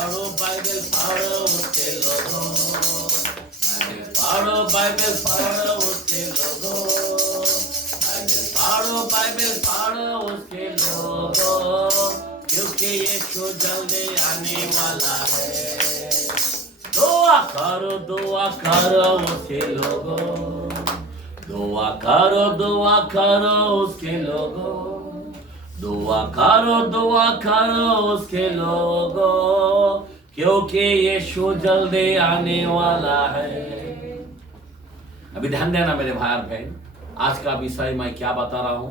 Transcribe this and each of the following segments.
फाड़ो Bible फाड़ो उसके लोगों, फाड़ो Bible फाड़ो उसके लोगों, बाइबल फाड़ो उसके लोगों, क्योंकि यीशु जल्दी आने वाला है। दुआ करो उसके लोगों, दुआ करो उसके लोगों, दुआ करो उसके लोगों, क्योंकि यीशु जल्दी आने वाला है। अभी ध्यान देना मेरे भाई और बहन, आज का विषय मैं क्या बता रहा हूं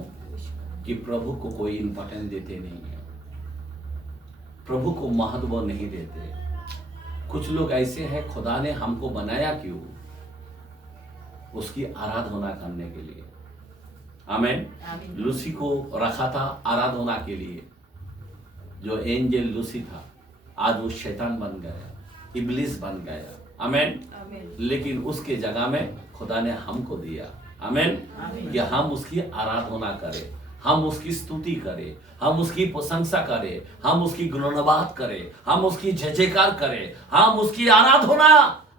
कि प्रभु को कोई इंपॉर्टेंस देते नहीं है, प्रभु को महत्व नहीं देते। कुछ लोग ऐसे हैं, खुदा ने हमको बनाया क्यों? उसकी आराधना करने के लिए। आमीन। लूसी को रखा था आराधना के लिए। जो एंजल लूसी था आज वो शैतान बन गया, इब्लिस बन गया। आमीन। लेकिन उसके जगह में खुदा ने हमको दिया। आमीन। कि हम उसकी आराधना करें, हम उसकी स्तुति करें, हम उसकी प्रशंसा करें, हम उसकी गुणगान करें, हम उसकी जय जयकार करें, हम उसकी आराधना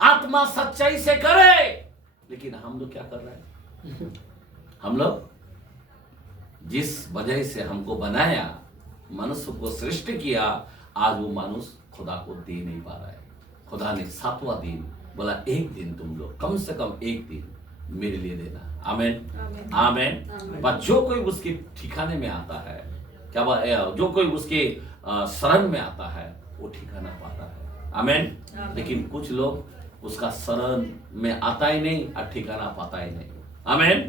आत्मा सच्चाई से करें। लेकिन हम लोग क्या कर रहे हैं? हम लोग जिस वजह से हमको बनाया, मनुष्य को सृष्टि किया, आज वो मनुष्य खुदा को दे नहीं पा रहा है। खुदा ने 7वां दिन बोला, एक दिन तुम लोग कम से कम एक दिन मेरे लिए देना। आमीन। आमीन। पर जो कोई उसके ठिकाने में आता है, क्या बात, जो कोई उसके शरण में आता है वो ठिकाना पाता है। आमीन। लेकिन कुछ लोग उसका शरण में आता ही नहीं और ठिकाना पाता ही नहीं। आमीन।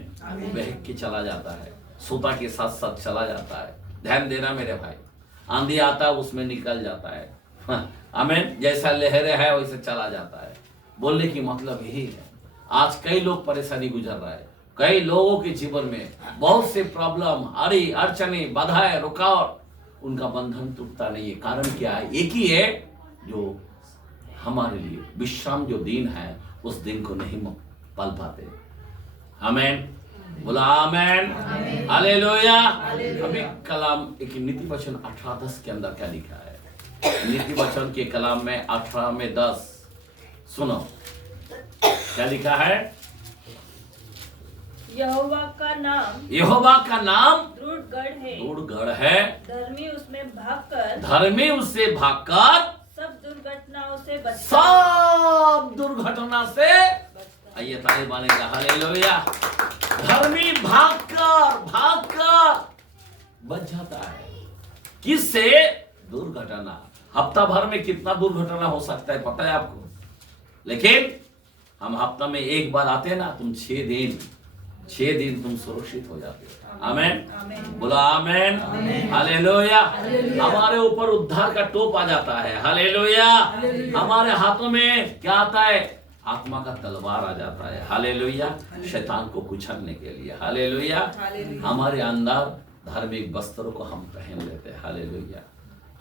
बहक के चला जाता है, सोता के साथ साथ चला जाता है। ध्यान देना मेरे भाई, आंधी आता है उसमें निकल जाता है। आमीन। जैसा लहरें है वैसे चला जाता है। बोलने की मतलब यही है, आज कई लोग परेशानी गुजर रहा है, कई लोगों के जीवन में बहुत से प्रॉब्लम, अड़चने, बाधाएं, रुकावट, उनका बंधन टूटता नहीं है। कारण क्या है? एक ही है, जो हमारे लिए विश्राम जो दिन है उस दिन को नहीं पाल पाते। आमीन। बोला आमीन। हालेलुया। अभी कलाम एक नीति वचन 18:10 के अंदर क्या लिखा है? नीति वचन के कलाम में 18:10 सुनो क्या लिखा है? यहोवा का नाम दृढ़ गढ़ है, धर्मी उससे भागकर सब दुर्घटनाओं से आइए ताली बनेगा। हालेलुया। धर्मी भागकर बच जाता है। किससे? दुर्घटना। हफ्ता भर में कितना दुर्घटना हो सकता है पता है आपको? लेकिन हम हफ्ता में एक बार आते हैं ना, तुम 6 दिन तुम सुरक्षित हो जाते हो। आमीन। बोला आमीन। हालेलुया। हमारे ऊपर उद्धार का टोप आ जाता है। हालेलुया। हमारे हाथों में क्या आता है? आत्मा का तलवार आ जाता है। हालेलुया। शैतान को कुचलने के लिए। हालेलुया। हमारे अंदर धार्मिक वस्त्रों को हम पहन लेते हैं। हालेलुया।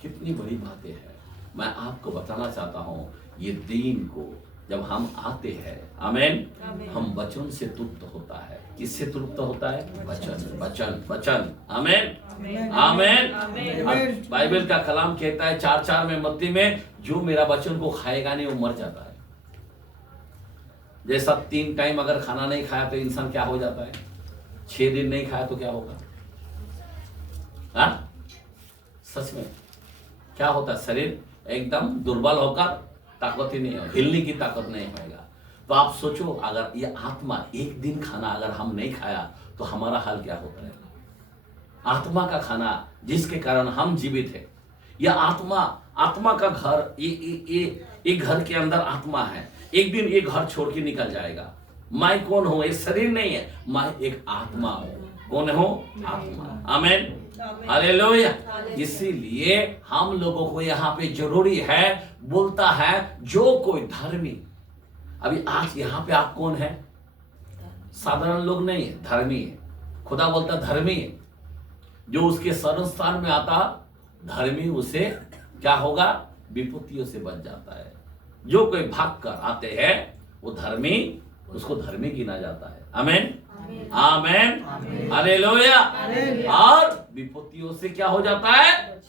कितनी बड़ी बातें हैं। मैं आपको बताना चाहता हूँ, ये दिन को जब हम आते हैं, आमीन, हम वचन से तृप्त होता है। किससे तृप्त होता है? वचन। आमीन। आमीन। बाइबल का कलाम कहता है 4:4 में मत्ती में, जो मेरा वचन को खाएगा नहीं वो मर जाता है। जैसा 3 टाइम अगर खाना नहीं खाया तो इंसान क्या हो जाता है? 6 दिन नहीं खाया तो क्या होगा? हाँ, सच में क्या होता है? शरीर एकदम दुर्बल होकर ताकत ही नहीं है, हिलने की ताकत नहीं होगा। तो आप सोचो, अगर ये आत्मा एक दिन खाना अगर हम नहीं खाया तो हमारा हाल क्या होता है? आत्मा का खाना जिसके कारण हम जीवित है, यह आत्मा का घर, ये घर के अंदर आत्मा है। एक दिन ये घर छोड़ के निकल जाएगा। मैं कौन हूं? ये शरीर नहीं है, मैं एक आत्मा हूं। कौन हो? आत्मा। आमीन। हालेलुया। इसीलिए हम लोगों को यहाँ पे जरूरी है, बोलता है जो कोई धर्मी। अभी आज यहाँ पे आप कौन है? साधारण लोग नहीं है, धर्मी है। खुदा बोलता धर्मी है। जो उसके शरण स्थान में आता धर्मी, उसे क्या होगा? विपत्तियों से बच जाता है। जो कोई भाग कर आते हैं वो धर्मी, उसको धर्मी गिना जाता है। आमीन। आमीन। हालेलुया। और विपत्तियों से क्या हो जाता है?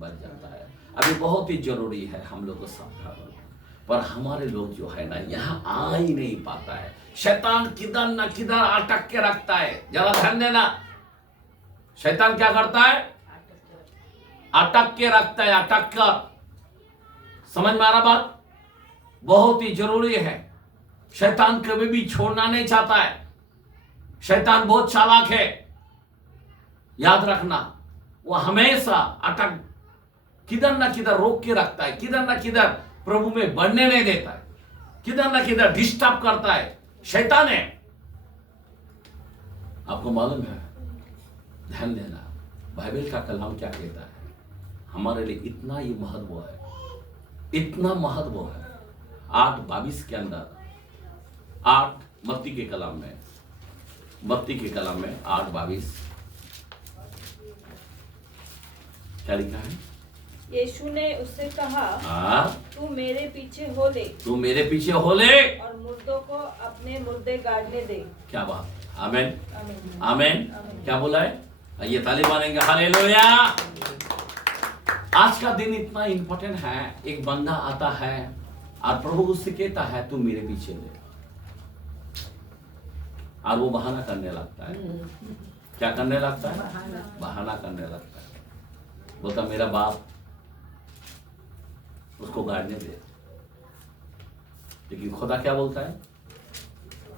बच जाता है। अभी बहुत ही जरूरी है हम लोग को सावधान होना। पर हमारे लोग जो है ना यहाँ आ ही नहीं पाता है। शैतान किधर न किधर अटक के रखता है। जरा ध्यान देना, शैतान क्या करता है? अटक के रखता है, अटक कर। समझ में आ रहा बात? बहुत ही जरूरी है। शैतान कभी भी छोड़ना नहीं चाहता है। शैतान बहुत चालाक है, याद रखना। वो हमेशा अटक किधर न किधर रोक के रखता है, किधर न किधर प्रभु में बढ़ने नहीं देता है, किधर न किधर डिस्टर्ब करता है। शैतान है, आपको मालूम है? ध्यान देना, बाइबल का कलाम क्या कहता है हमारे लिए। इतना ही महत्व है, इतना महत्व है। 8:22 के अंदर, 8 मत्ती के कलाम में, मत्ती के कलाम में 8:22 क्या लिखा है? यीशु ने उससे कहा, तू मेरे पीछे हो ले, तू मेरे पीछे हो ले और मुर्दों को अपने मुर्दे गाड़ने दे। क्या बात, आमेन, आमीन। आमेन। क्या बोला है? आइए ताली मारेंगे, हालेलुया। आज का दिन इतना इंपॉर्टेंट है। एक बंदा आता है और प्रभु उससे कहता है तू मेरे पीछे ले, और वो बहाना करने लगता है। क्या करने लगता है? बहाना करने लगता है। बोलता मेरा बाप उसको गाड़ने दे। लेकिन खुदा क्या बोलता है?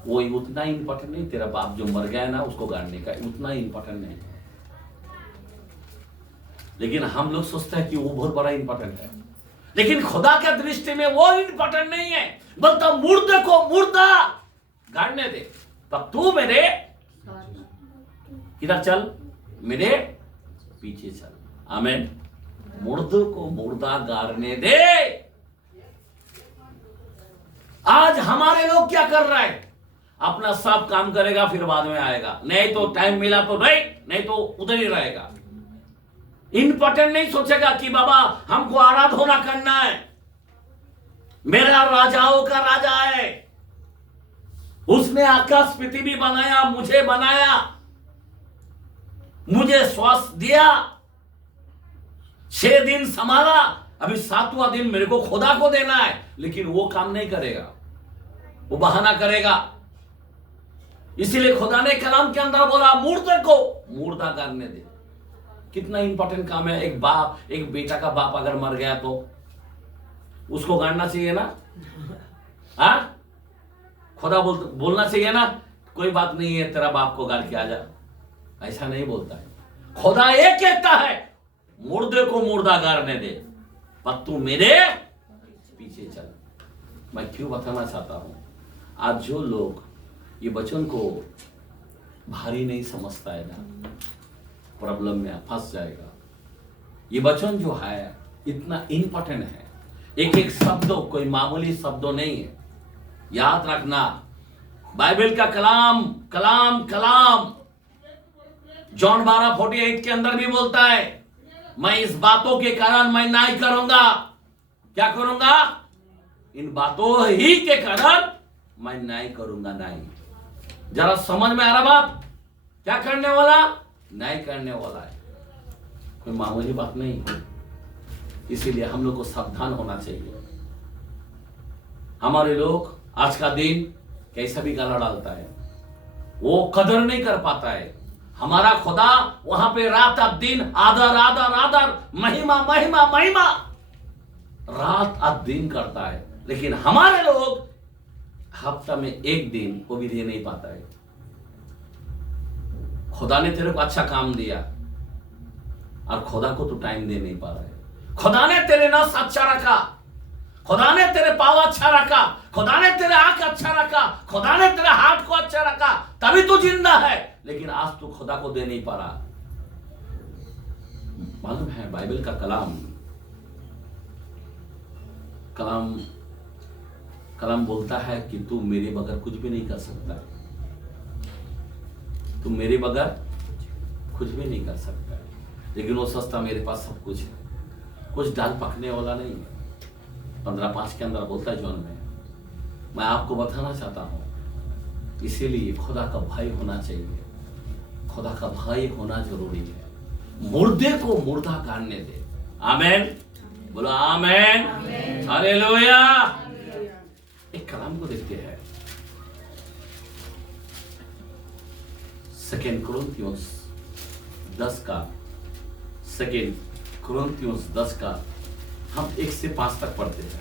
वो उतना इंपॉर्टेंट नहीं, तेरा बाप जो मर गया है ना उसको गाड़ने का उतना इंपॉर्टेंट नहीं है। लेकिन हम लोग सोचते हैं कि वो बहुत बड़ा इंपॉर्टेंट है। लेकिन खुदा के दृष्टि में वो इंपॉर्टेंट नहीं है। बोलता मुर्दे को मुर्दा गाड़ने दे, तब तू मेरे किधर चल? मेरे पीछे चल। आमीन। मुर्दे को मुर्दा गाड़ने दे। आज हमारे लोग क्या कर रहा है? अपना सब काम करेगा फिर बाद में आएगा, नहीं तो टाइम मिला तो नहीं तो उधर ही रहेगा। इंपॉर्टेंट नहीं सोचेगा कि बाबा हमको आराधना करना है, मेरा राजाओं का राजा है, उसने आकाश पृथ्वी बनाया, मुझे बनाया, मुझे श्वास दिया, 6 दिन संभाला, अभी 7वां दिन मेरे को खुदा को देना है। लेकिन वो काम नहीं करेगा, वो बहाना करेगा। इसीलिए खुदा ने कलाम के अंदर बोला मुर्दे को मुर्दा करने दे। कितना इंपॉर्टेंट काम है। एक बाप, एक बेटा का बाप अगर मर गया तो उसको गाड़ना चाहिए ना? हाँ, खुदा बोलना चाहिए ना कोई बात नहीं है, तेरा बाप को गाड़ के आ जा। ऐसा नहीं बोलता है। खुदा ये कहता है मुर्दे को मुर्दा गाड़ने दे, पर तू मेरे पीछे चल। मैं क्यों बताना चाहता हूं, आज जो लोग ये वचन को भारी नहीं समझता है ना, प्रॉब्लम में फंस जाएगा। ये वचन जो है इतना इंपॉर्टेंट है। एक एक शब्दों कोई मामूली शब्दों नहीं है। याद रखना, बाइबल का कलाम कलाम कलाम जॉन 12:48 के अंदर भी बोलता है मैं इस बातों के कारण मैं नहीं करूंगा। क्या करूंगा? इन बातों ही के कारण मैं नहीं करूंगा। नहीं, जरा समझ में आ रहा बात? क्या करने वाला? नहीं करने वाला है। कोई मामूली बात नहीं है। इसीलिए हम लोग को सावधान होना चाहिए। हमारे लोग आज का दिन कैसा भी गाला डालता है, वो कदर नहीं कर पाता है। हमारा खुदा वहां पे रात और दिन आदर आदर आदर महिमा महिमा महिमा रात और दिन करता है। लेकिन हमारे लोग हफ्ता में एक दिन वो भी दे नहीं पाता है। खुदा ने तेरे को अच्छा काम दिया और खुदा को तो टाइम दे नहीं पा रहा है। खुदा ने तेरे नस अच्छा रखा, खुदा ने तेरे पाँव अच्छा रखा, खुदा ने तेरे आंख अच्छा रखा, खुदा ने तेरे हाथ को अच्छा रखा, तभी तू जिंदा है। लेकिन आज तू खुदा को दे नहीं पा रहा। मालूम है बाइबल का कलाम बोलता है कि तू मेरे बगैर कुछ भी नहीं कर सकता। तू मेरे बगैर कुछ भी नहीं कर सकता। लेकिन वो सस्ता मेरे पास सब कुछ है, कुछ डाल पकने वाला नहीं है। 15:5 के अंदर बोलता है जॉन में। मैं आपको बताना चाहता हूं, इसीलिए खुदा का भय होना चाहिए। खुदा का भय होना जरूरी है। मुर्दे को मुर्दा गाड़ने दे। आमीन। बोलो आमेन, हालेलुया। एक कलाम को देखते हैं, 2 कुरिन्थियोस 10 का, 2 कुरिन्थियोस 10 का हम 1 से 5 तक पढ़ते हैं।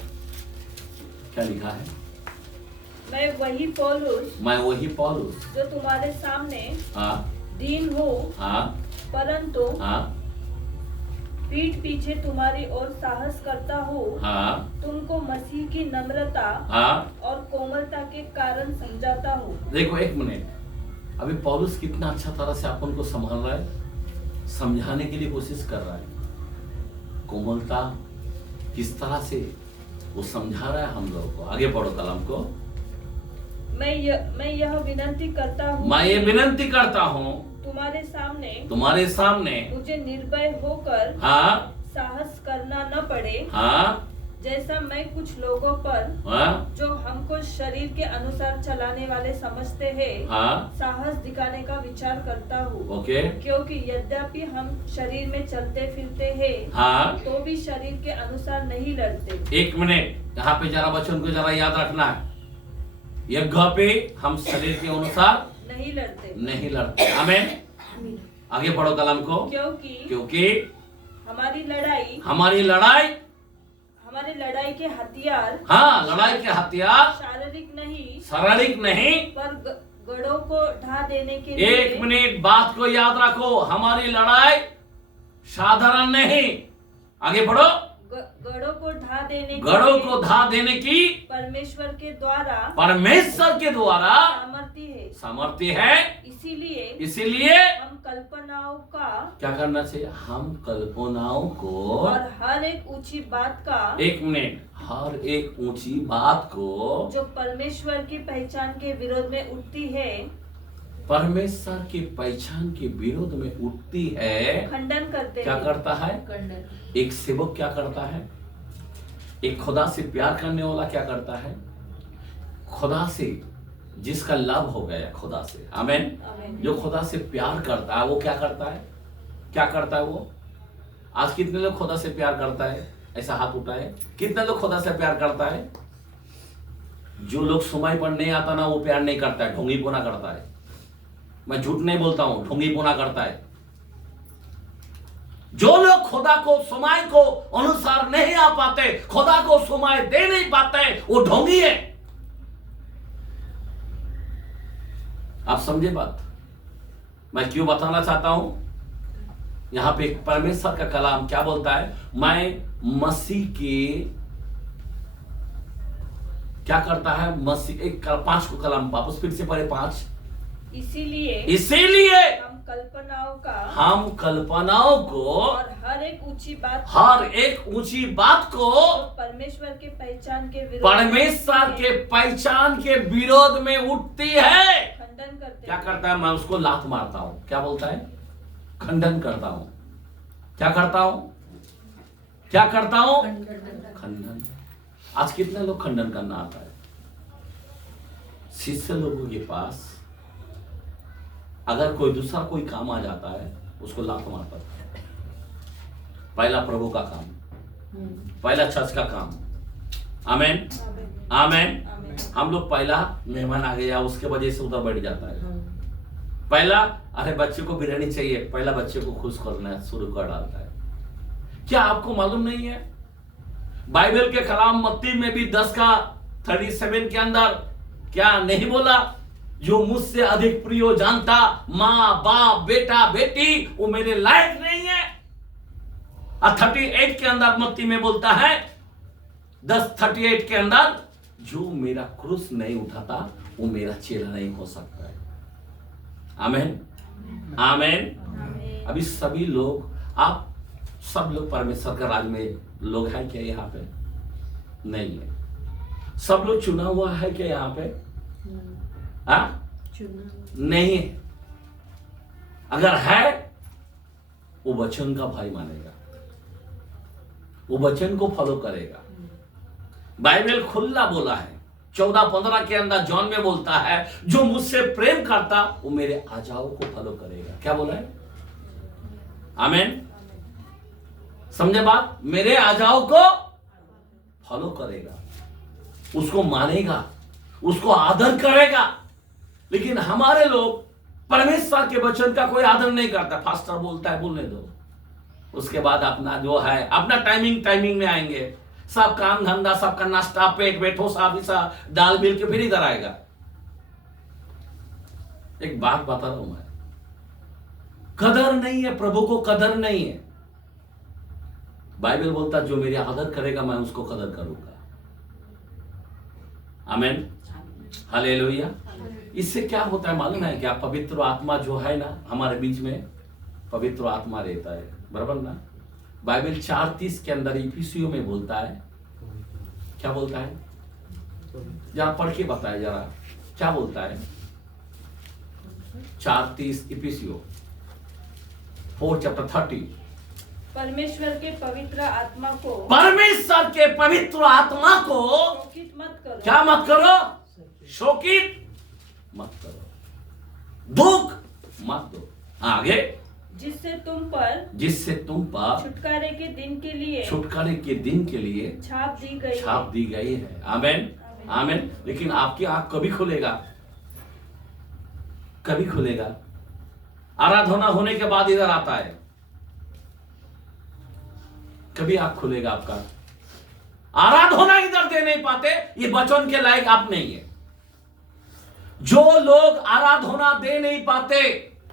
क्या लिखा है? मैं वही पौलुस जो तुम्हारे सामने दीन हूँ, परंतु पीठ पीछे तुम्हारी ओर साहस करता हूँ, तुमको मसीह की नम्रता और कोमलता के कारण समझाता हूँ। देखो एक मिनट, अभी पौलुस कितना अच्छा तरह से अपन को संभाल रहा है, समझाने के लिए कोशिश कर रहा है। कोमलता किस तरह से वो समझा रहा है हम लोगों को। आगे पढ़ो कलाम को। मैं यह विनती करता हूँ, मैं ये विनती करता हूँ तुम्हारे सामने मुझे निर्भय होकर साहस करना न पड़े, जैसा मैं कुछ लोगों पर जो हमको शरीर के अनुसार चलाने वाले समझते हैं साहस दिखाने का विचार करता हूँ। क्योंकि यद्यपि हम शरीर में चलते फिरते हैं तो भी शरीर के अनुसार नहीं लड़ते। एक मिनट, यहाँ पे जरा बच्चों को जरा याद रखना है, यज्ञ पे हम शरीर के अनुसार नहीं लड़ते। आमीन। आगे पढ़ो कलाम को। क्योंकि हमारी लड़ाई के हथियार लड़ाई के हथियार शारीरिक नहीं पर गढ़ों को ढा देने के लिए। एक मिनट, बात को याद रखो, हमारी लड़ाई साधारण नहीं। आगे बढ़ो। गढ़ों को ढा देने की परमेश्वर के द्वारा सामर्थ्य है। इसीलिए हम कल्पनाओं का क्या करना चाहिए? हम कल्पनाओं को और हर एक ऊंची बात का, एक मिनट, हर एक ऊंची बात को जो परमेश्वर की पहचान के विरोध में उठती है, परमेश्वर की पहचान के विरोध में उठती है, खंडन करते क्या करता है? एक सेवक क्या करता है? एक खुदा से प्यार करने वाला क्या करता है? खुदा से जिसका लव हो गया खुदा से, आमीन, जो खुदा से प्यार करता है वो क्या करता है? क्या करता है वो? आज कितने लोग खुदा से प्यार करता है? ऐसा हाथ उठाए, कितने लोग खुदा से प्यार करता है? जो लोग समय पर नहीं आता ना वो प्यार नहीं करता है, ढोंगीपना करता है। मैं झूठ नहीं बोलता हूं, ढोंगीपना करता है। जो लोग खुदा को समय को अनुसार नहीं आ पाते, खुदा को समय दे नहीं पाते, वो ढोंगी है। आप समझे बात? मैं क्यों बताना चाहता हूं? यहां पे परमेश्वर का कलाम क्या बोलता है? मैं मसीह के क्या करता है? मसीह एक 5 को कलाम वापस फिर से पढ़े 5। इसीलिए हम कल्पनाओं को और हर एक ऊंची बात को परमेश्वर के पहचान के विरोध में उठती है, खंडन करते। क्या करता है? मैं उसको लात मारता हूं। क्या बोलता है? खंडन करता हूं। क्या करता हूं? खंडन। आज कितने लोग खंडन करना आता है? शिष्य लोगों के पास अगर कोई दूसरा कोई काम आ जाता है उसको लात मारता है। पहला प्रभु का काम, पहला चर्च का काम। आमीन, आमीन। हम लोग पहला मेहमान आ गया उसके वजह से उधर बैठ जाता है। पहला अरे बच्चे को बिरयानी चाहिए, पहला बच्चे को खुश करना शुरू कर डालता है। क्या आपको मालूम नहीं है? बाइबल के कलाम मत्ती में भी 10:37 के अंदर क्या नहीं बोला? जो मुझसे अधिक प्रिय जानता, माँ बाप बेटा बेटी, वो मेरे लायक नहीं है। 38 के अंदर मत्ती में बोलता है, 10:38 के अंदर, जो मेरा क्रूस नहीं उठाता वो मेरा चेला नहीं हो सकता है। आमीन, आमीन। अभी सभी लोग, आप सब लोग परमेश्वर का राज में लोग हैं क्या? यहाँ पे नहीं है। सब लोग चुना हुआ है क्या यहाँ पे? नहीं है। अगर है वो वचन का भाई मानेगा, वो वचन को फॉलो करेगा। बाइबल खुला बोला है, 14:15 के अंदर जॉन में बोलता है, जो मुझसे प्रेम करता वो मेरे आज्ञाओं को फॉलो करेगा। क्या बोला है? आमीन। समझे बात? मेरे आज्ञाओं को फॉलो करेगा, उसको मानेगा, उसको आदर करेगा। लेकिन हमारे लोग परमेश्वर के वचन का कोई आदर नहीं करता। पास्टर बोलता है बोलने दो, उसके बाद अपना जो है अपना टाइमिंग में आएंगे, सब काम धंधा, सबका नाश्ता, पेट बैठो सा डाल मिल के फिर इधर आएगा। एक बात बता रहा हूं मैं, कदर नहीं है, प्रभु को कदर नहीं है। बाइबल बोलता है जो मेरी आदर करेगा मैं उसको कदर करूंगा। आमीन, हालेलुया। इससे क्या होता है मालूम है क्या? पवित्र आत्मा जो है ना हमारे बीच में, पवित्र आत्मा रहता है, बराबर ना? बाइबल 4:30 के अंदर इफिसियों में बोलता है, क्या बोलता है? जरा पढ़ के बताए जरा, क्या बोलता है? 4:30 इफिसियों 4:30। परमेश्वर के पवित्र आत्मा को, परमेश्वर के पवित्र आत्मा को शोकित मत करो। क्या मत करो? शोकित मत करो, दुख मत दो। आगे, जिससे तुम पर छुटकारे के दिन के लिए छाप दी गई है। आमीन, आमीन। लेकिन आपकी आंख कभी खुलेगा? कभी खुलेगा? आराधना होने के बाद इधर आता है, कभी आंख खुलेगा आपका? आराधना इधर दे नहीं पाते, ये वचन के लायक आप नहीं है। जो लोग आराधना दे नहीं पाते,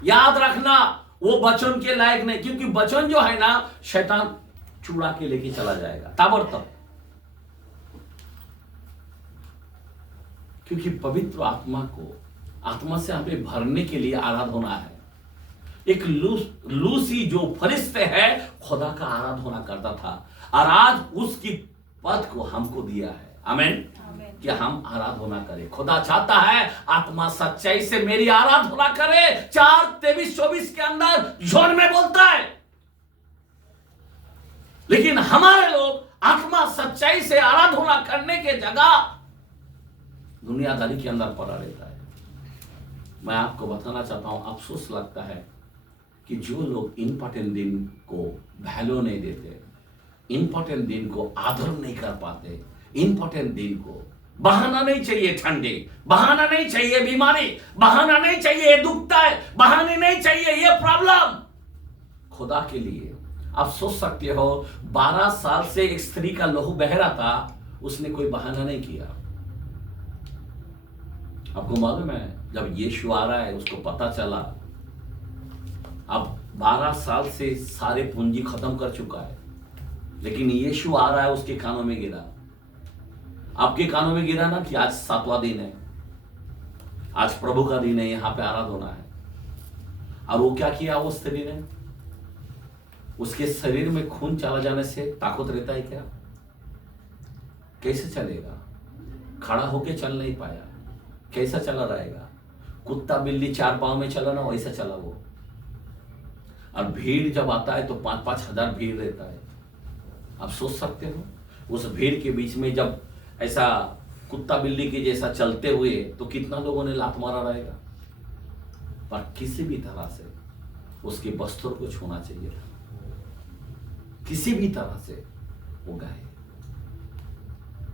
याद रखना वो वचन के लायक नहीं, क्योंकि वचन जो है ना शैतान चुरा के लेके चला जाएगा ताबड़तोड़। क्योंकि पवित्र आत्मा से हमें भरने के लिए आराधना है। एक लूसी जो फरिश्ते है खुदा का आराधना करता था, और आज उसकी पद को हमको दिया है। आमीन, कि हम आराधना करें। खुदा चाहता है आत्मा सच्चाई से मेरी आराधना करे। 4:23-24 के अंदर जॉन में बोलता है। लेकिन हमारे लोग आत्मा सच्चाई से आराधना करने के जगह दुनियादारी के अंदर पड़ा रहता है। मैं आपको बताना चाहता हूं, अफसोस लगता है कि जो लोग इंपॉर्टेंट दिन को वैल्यू नहीं देते, इंपॉर्टेंट दिन को आदर नहीं कर पाते, इंपॉर्टेंट दिन को बहाना नहीं चाहिए, ठंडे बहाना नहीं चाहिए, बीमारी बहाना नहीं चाहिए, दुखता है बहाने नहीं चाहिए, ये प्रॉब्लम खुदा के लिए। आप सोच सकते हो 12 साल से एक स्त्री का लहू बह रहा था, उसने कोई बहाना नहीं किया। आपको मालूम है जब यीशु आ रहा है उसको पता चला, अब 12 साल से सारे पूंजी खत्म कर चुका है, लेकिन यीशु आ रहा है, उसके कानों में गिरा। आपके कानों में गिरा ना कि आज 7वां दिन है, आज प्रभु का दिन है, यहां पे आराधना है। और वो क्या किया उस स्त्री ने? उसके शरीर में खून चला जाने से ताकत रहता है क्या? कैसे चलेगा? खड़ा होके चल नहीं पाया, कैसा चला रहेगा? कुत्ता बिल्ली 4 पांव में चला ना, वैसा चला वो। और भीड़ जब आता है तो 5-5 हजार भीड़ रहता है। आप सोच सकते हो उस भीड़ के बीच में जब ऐसा कुत्ता बिल्ली के जैसा चलते हुए तो कितना लोगों ने लात मारा रहेगा। पर किसी भी तरह से उसके वस्त्र को छूना चाहिए था, किसी भी तरह से वो गए।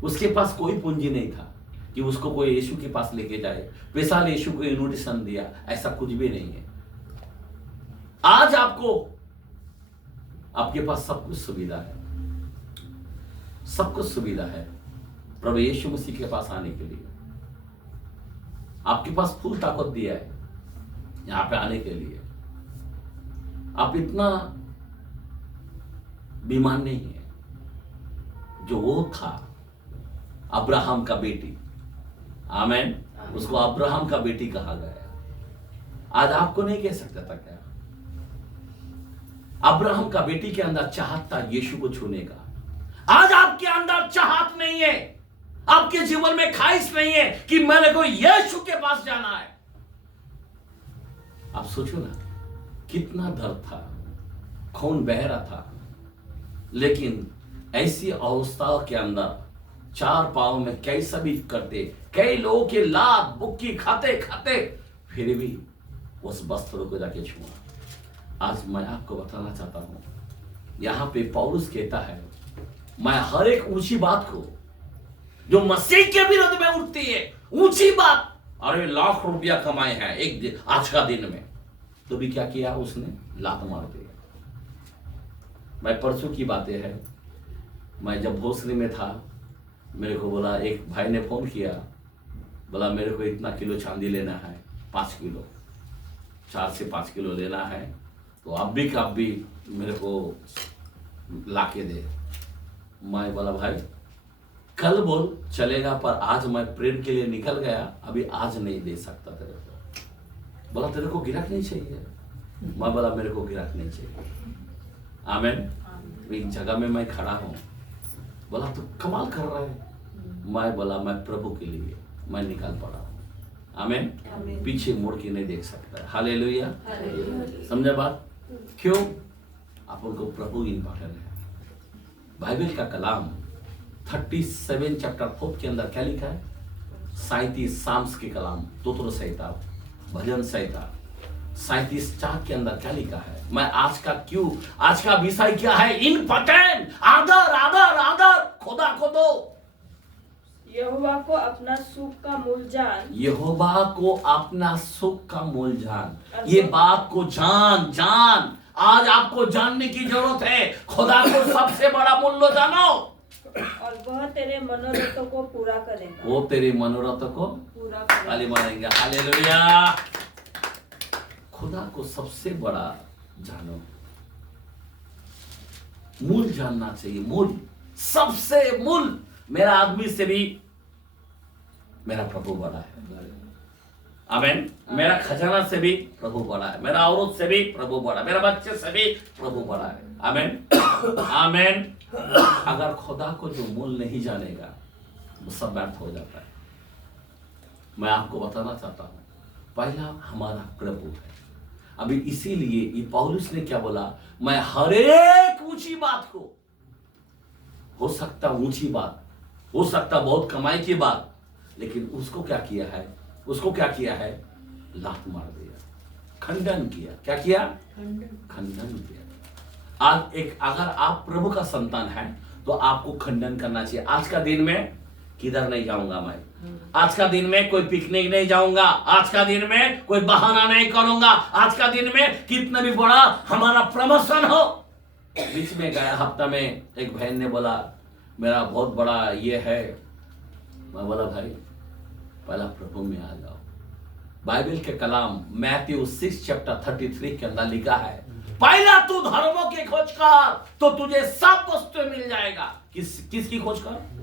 उसके पास कोई पूंजी नहीं था कि उसको कोई यीशु के पास लेके जाए, पैसा यीशु को इन्विटेशन दिया, ऐसा कुछ भी नहीं है। आज आपके पास सब कुछ सुविधा है, सब कुछ सुविधा है प्रभु यीशु मसीह के पास आने के लिए। आपके पास फुल ताकत दिया है यहां पे आने के लिए। आप इतना बीमार नहीं है। जो वो था अब्राहम का बेटी, आमीन, उसको अब्राहम का बेटी कहा गया। आज आपको नहीं कह सकता था क्या? अब्राहम का बेटी के अंदर चाहत था यीशु को छूने का। आज आपके अंदर चाहत नहीं है, आपके जीवन में ख्वाहिश नहीं है कि मेरे को यीशु के पास जाना है। आप सोचो ना कितना दर्द था, खून बह रहा था, लेकिन ऐसी अवस्था के अंदर 4 पांव में कैसा भी करते, कई लोगों के लात बुक्की खाते खाते फिर भी उस वस्त्र को जाके छुआ। आज मैं आपको बताना चाहता हूं यहाँ पे पौलुस कहता है मैं हर एक ऊंची बात को जो मसीह के विरोध में उठती है, ऊंची बात, अरे लाख रुपया कमाए हैं एक दिन, आज का दिन में, तो भी क्या किया उसने, लात मार दिया। मैं परसों की बातें हैं, मैं जब भोसरी में था, मेरे को बोला, एक भाई ने फोन किया, बोला मेरे को इतना किलो चांदी लेना है, 5 किलो, 4 से 5 किलो लेना है, तो अब भी मेरे को लाके दे। मैं बोला भाई कल बोल चलेगा, पर आज मैं प्रेम के लिए निकल गया, अभी आज नहीं दे सकता तेरे को। बोला तेरे को गिराक नहीं चाहिए? मैं बोला मेरे को गिराक नहीं चाहिए। आमीन। एक जगह में मैं खड़ा हूँ, बोला तू कमाल कर रहा है। मैं बोला मैं प्रभु के लिए मैं निकल पड़ा हूँ। आमीन। पीछे मुड़ के नहीं देख सकता। हालेलुया। समझे बात? क्यों? अपन को प्रभु इंपॉर्टेंट है। बाइबल का कलाम 37 चैप्टर 4 के अंदर क्या लिखा है? 37 साम्स के कलाम, स्तोत्र संहिता, भजन संहिता 37:4 के अंदर क्या लिखा है? मैं आज का विषय क्या है? इम्पोर्टेंट। आदर आदर आदर खुदा को दो। यहोवा को अपना सुख का मूल जान। यहोवा को अपना सुख का मूल जान। ये बात को जान। आज आपको जानने की जरूरत है। खुदा को सबसे बड़ा मूल्य जानो, और वह तेरे मनोरथों को पूरा करेगा। वो तेरे मनोरथ को पूरा करेगा। ताली मारेंगे। हालेलुया। खुदा को सबसे बड़ा जानो, मूल जानना चाहिए। मूल, सबसे मूल। मेरा आदमी से भी मेरा प्रभु बड़ा है। आमीन। मेरा खजाना से भी प्रभु बड़ा है। मेरा औरत से भी प्रभु बड़ा है। मेरा बच्चे से भी प्रभु बड़ा है। आमीन। आमीन। अगर खुदा को जो मूल नहीं जानेगा वो सब व्यर्थ हो जाता है। मैं आपको बताना चाहता हूं, पहला हमारा प्रभु है। अभी इसीलिए ये पौलुस ने क्या बोला? मैं हर एक ऊंची बात को, हो सकता ऊंची बात, हो सकता बहुत कमाई की बात, लेकिन उसको क्या किया है? लात मार दिया, खंडन किया। क्या किया? खंडन किया। अगर आप प्रभु का संतान हैं तो आपको खंडन करना चाहिए। आज का दिन में किधर नहीं जाऊंगा मैं, आज का दिन में कोई पिकनिक नहीं जाऊंगा, आज का दिन में कोई बहाना नहीं करूंगा, आज का दिन में कितना भी बड़ा हमारा प्रमोशन हो। बीच में गया हफ्ता में एक बहन ने बोला मेरा बहुत बड़ा ये है। मैं बोला भाई पहला प्रभु में आ जाओ। बाइबल के कलाम मैथ्यू 6 चैप्टर 33 के अंदर लिखा है, पहला तू धर्मों की खोज कर तो तुझे सब वस्तु मिल जाएगा। किसकी खोज कर?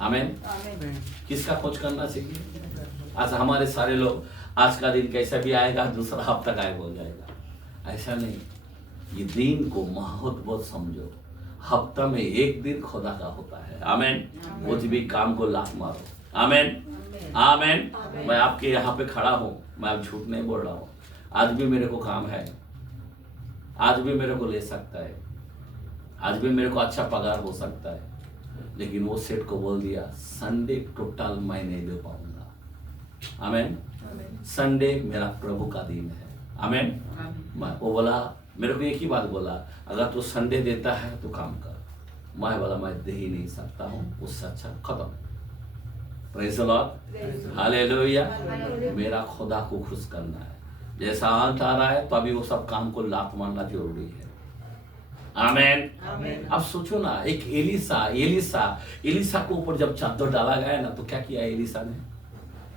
आमीन। किसका खोज करना चाहिए? आज हमारे सारे लोग आज का दिन कैसा भी आएगा, दूसरा हफ्ता गायब हो जाएगा। ऐसा नहीं, ये दिन को महत्व समझो। हफ्ता में एक दिन खुदा का होता है। आमीन। कुछ भी काम को लात मारो। आमीन। आमीन। मैं आपके यहाँ पे खड़ा हूँ, मैं अब झूठ नहीं बोल रहा हूँ। आज भी मेरे को काम है, आज भी मेरे को ले सकता है, आज भी मेरे को अच्छा पगार हो सकता है, लेकिन वो सेठ को बोल दिया संडे टोटल मैं नहीं दे पाऊंगा। आमीन। संडे मेरा प्रभु का दिन है। आमीन। वो बोला, मेरे को एक ही बात बोला, अगर तू संडे देता है तो काम कर। मैं बोला मैं दे ही नहीं सकता हूँ, उससे अच्छा खत्म। Praise the Lord. हालेलुया। मेरा खुदा को खुश करना है। जैसा अंत आ रहा है तो अभी वो सब काम को लात मारना जरूरी है। आमीन। अब सोचो ना, एक एलिसा को ऊपर जब चादर डाला गया ना तो क्या किया एलिसा ने?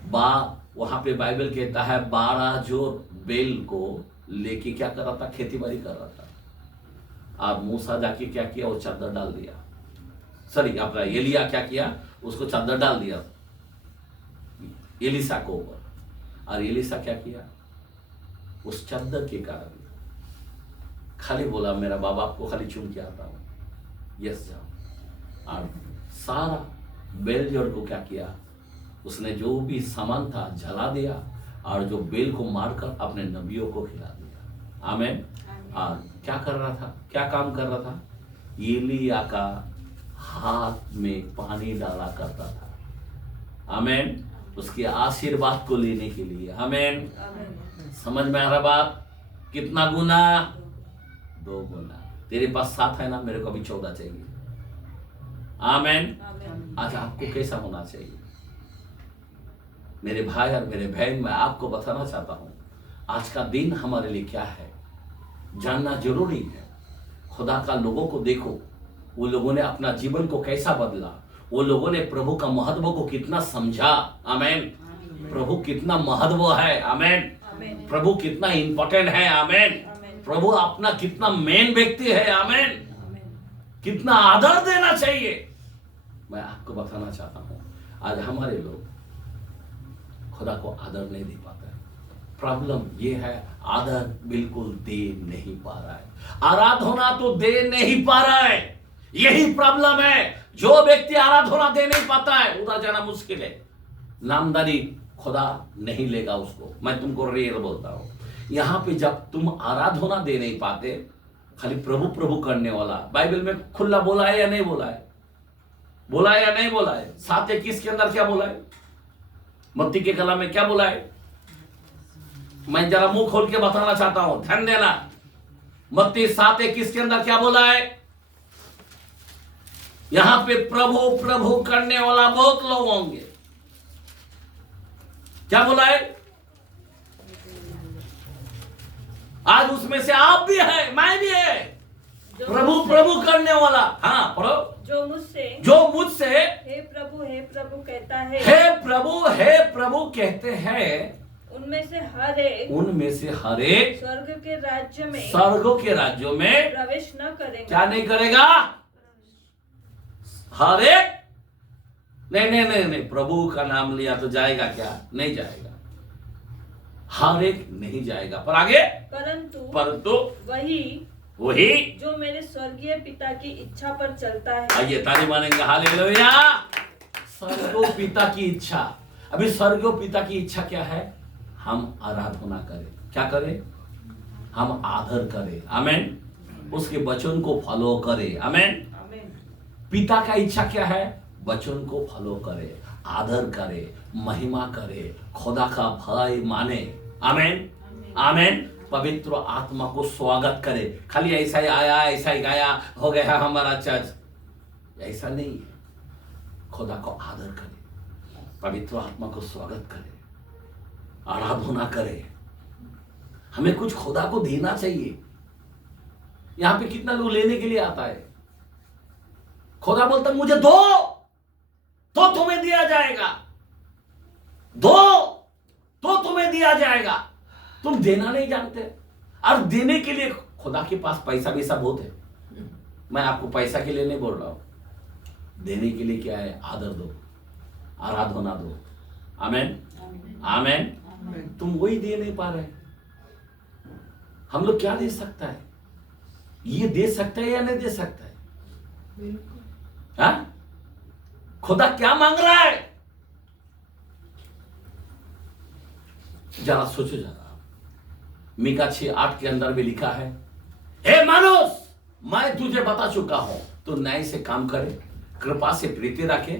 वहां पे बाइबल कहता है 12 जोर बेल को लेके क्या कर रहा था? खेती बाड़ी कर रहा था। और मूसा जाके क्या किया? वो चादर डाल दिया। सॉरी, आपका एलिया क्या किया? उसको चादर डाल दिया एलिसा को ऊपर। और एलिसा क्या किया? उस चादर के कारण खाली बोला मेरा बाबा को खाली चुन के आता हूं, यस जाओ। और सारा बेल जोड़ को क्या किया? उसने जो भी सामान था जला दिया और जो बेल को मारकर अपने नबियों को खिला दिया। आमीन। और क्या कर रहा था? क्या काम कर रहा था? एलिया का हाथ में पानी डाला करता था। आमीन। उसके आशीर्वाद को लेने के लिए। आमीन। समझ में आ रहा बात? कितना गुना 2 गुना। तेरे पास 7 है ना, मेरे को अभी 14 चाहिए। आमेन। आमीन। आज आपको कैसा होना चाहिए? मेरे भाई और मेरे बहन, मैं आपको बताना चाहता हूं आज का दिन हमारे लिए क्या है जानना जरूरी है। खुदा का लोगों को देखो, वो लोगों ने अपना जीवन को कैसा बदला, वो लोगों ने प्रभु का महत्व को कितना समझा। आमेन। प्रभु कितना महत्व है। आमेन। प्रभु कितना इंपॉर्टेंट है। आमेन। प्रभु अपना कितना मेन व्यक्ति है। आमेन। कितना आदर देना चाहिए, मैं आपको बताना चाहता हूं। आज हमारे लोग खुदा को आदर नहीं दे पाते। प्रॉब्लम ये है, आदर बिल्कुल दे नहीं पा रहा है, आराधना तो दे नहीं पा रहा है। यही प्रॉब्लम है। जो व्यक्ति आराधना दे नहीं पाता है, उधर जाना मुश्किल है। नामदारी खुदा नहीं लेगा उसको। मैं तुमको रियल बोलता हूं, यहां पे जब तुम आराधना दे नहीं पाते, खाली प्रभु प्रभु करने वाला, बाइबल में खुला बोला है या नहीं बोला है? बोला है या नहीं बोला है? 7:21 के अंदर क्या बोला है? मत्ती के कलाम में क्या बोला है? मैं जरा मुंह खोल के बताना चाहता हूं, ध्यान देना। मत्ती 7:21 के अंदर क्या बोला है? यहां पे प्रभु प्रभु करने वाला बहुत लोग होंगे। क्या बोला है? आज उसमें से आप भी है, मैं भी है। प्रभु प्रभु करने वाला। हाँ पढ़ो। जो मुझसे हे प्रभु कहता है, हे प्रभु कहते हैं, उनमें से हर एक स्वर्ग के राज्यों में प्रवेश न करेगा। क्या नहीं करेगा? हर एक नहीं, प्रभु का नाम लिया तो जाएगा क्या? नहीं जाएगा। हर एक नहीं जाएगा, पर आगे परंतु वही जो मेरे स्वर्गीय पिता की इच्छा पर चलता है। आइए ताली मारेंगे, हालेलुया। स्वर्गीय पिता की इच्छा। अभी स्वर्गीय पिता की इच्छा क्या है? हम आराधना करें। क्या करें? हम आदर करें। आमेन। उसके वचन को फॉलो करें। आमेन। पिता का इच्छा क्या है? वचन को फॉलो करे, आदर करे, महिमा करे, खुदा का भय माने। आमेन। आमेन। पवित्र आत्मा को स्वागत करे। खाली ऐसा ही आया, ऐसा ही गाया, हो गया हमारा चर्च, ऐसा नहीं है। खुदा को आदर करे, पवित्र आत्मा को स्वागत करे, आराधना करे। हमें कुछ खुदा को देना चाहिए। यहां पे कितना लोग लेने के लिए आता है। खुदा बोलता है मुझे दो तो तुम्हें दिया जाएगा, दो तो तुम्हें दिया जाएगा। तुम देना नहीं जानते। और देने के लिए खुदा के पास पैसा वैसा बहुत है। मैं आपको पैसा के लिए नहीं बोल रहा हूं। देने के लिए क्या है? आदर दो, आराधना दो। आमेन। आमेन। तुम वही दे नहीं पा रहे। हम लोग क्या दे सकता है? ये दे सकता है या नहीं दे सकता है? हाँ? खुदा क्या मांग रहा है? जरा सोचो जरा। मीका 6:8 के अंदर भी लिखा है, हे मानुष, मैं तुझे बता चुका हूं, तो न्याय से काम करे, कृपा से प्रीति रखे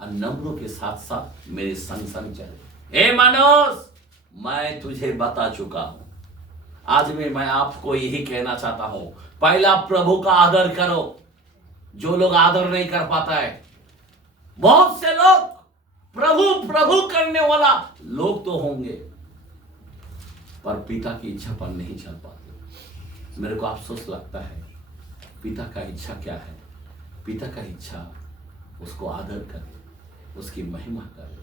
और नम्रों के साथ साथ मेरे संग संग चले। हे मानुष, मैं तुझे बता चुका हूं। आज में मैं आपको यही कहना चाहता हूं, पहला प्रभु का आदर करो। जो लोग आदर नहीं कर पाता है, बहुत से लोग प्रभु प्रभु करने वाला लोग तो होंगे, पर पिता की इच्छा पर नहीं चल पाते। मेरे को अफसोस लगता है। पिता का इच्छा क्या है? पिता का इच्छा उसको आदर करे, उसकी महिमा करे।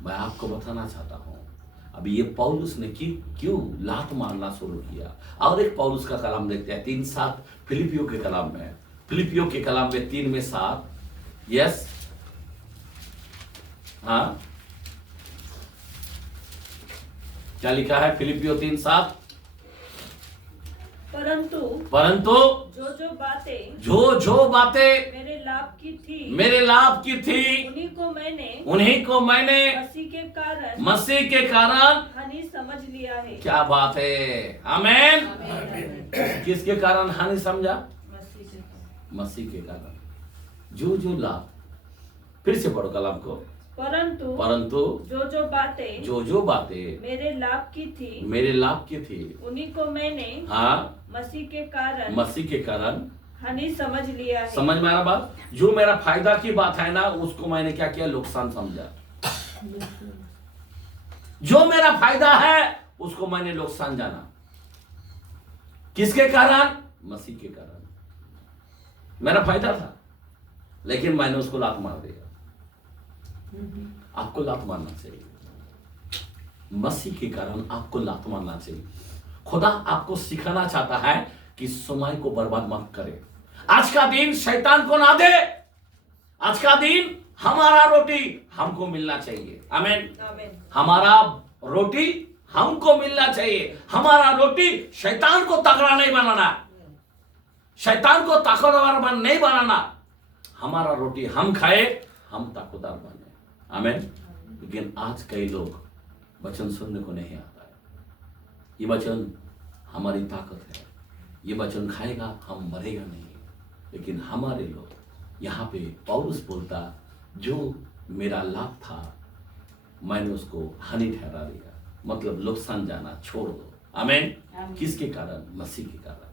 मैं आपको बताना चाहता हूं, अभी ये पौलुस ने क्यों लात मारना शुरू किया। और एक पौलुस का कलाम देखते हैं 3:7 फिलिपियों के कलाम में। फिलिपियों के कलाम में 3:7। यस, हाँ, क्या लिखा है? फिलिपियों 3:7। परंतु जो बातें मेरे लाभ की थी उन्हीं को मैंने मसीह के कारण हानि समझ लिया है। क्या बात है। आमेन। किसके कारण हानि समझा? मसीह के कारण। जो लाभ, फिर से पढ़ो कलाम को। परंतु जो जो बातें मेरे लाभ की थी उन्हीं को मैंने हाँ मसीह के कारण हानि समझ लिया है। समझ में आ रहा बात? जो मेरा फायदा की बात है ना, उसको मैंने क्या किया? नुकसान समझा। जो मेरा फायदा है उसको मैंने नुकसान जाना। किसके कारण? मसीह के कारण। मेरा फायदा था लेकिन मैंने उसको लात मार दिया। आपको लात मारना चाहिए, मसीह के कारण आपको लात मारना चाहिए। खुदा आपको सिखाना चाहता है कि समय को बर्बाद मत करे। आज का दिन शैतान को ना दे। आज का दिन हमारा रोटी हमको मिलना चाहिए। आमीन। हमारा रोटी हमको मिलना चाहिए। हमारा रोटी शैतान को तगड़ा नहीं बनाना, शैतान को ताकतवर नहीं बनाना। हमारा रोटी हम खाए, हम ताकतवर बने। आमीन। लेकिन आज कई लोग वचन सुनने को नहीं आता है। ये वचन हमारी ताकत है, ये वचन खाएगा हम मरेगा नहीं। लेकिन हमारे लोग यहाँ पे पौलुस बोलता, जो मेरा लाभ था मैंने उसको हानि ठहरा दिया, मतलब नुकसान जाना छोड़ दो। आमीन। किसके कारण? मसीह के कारण।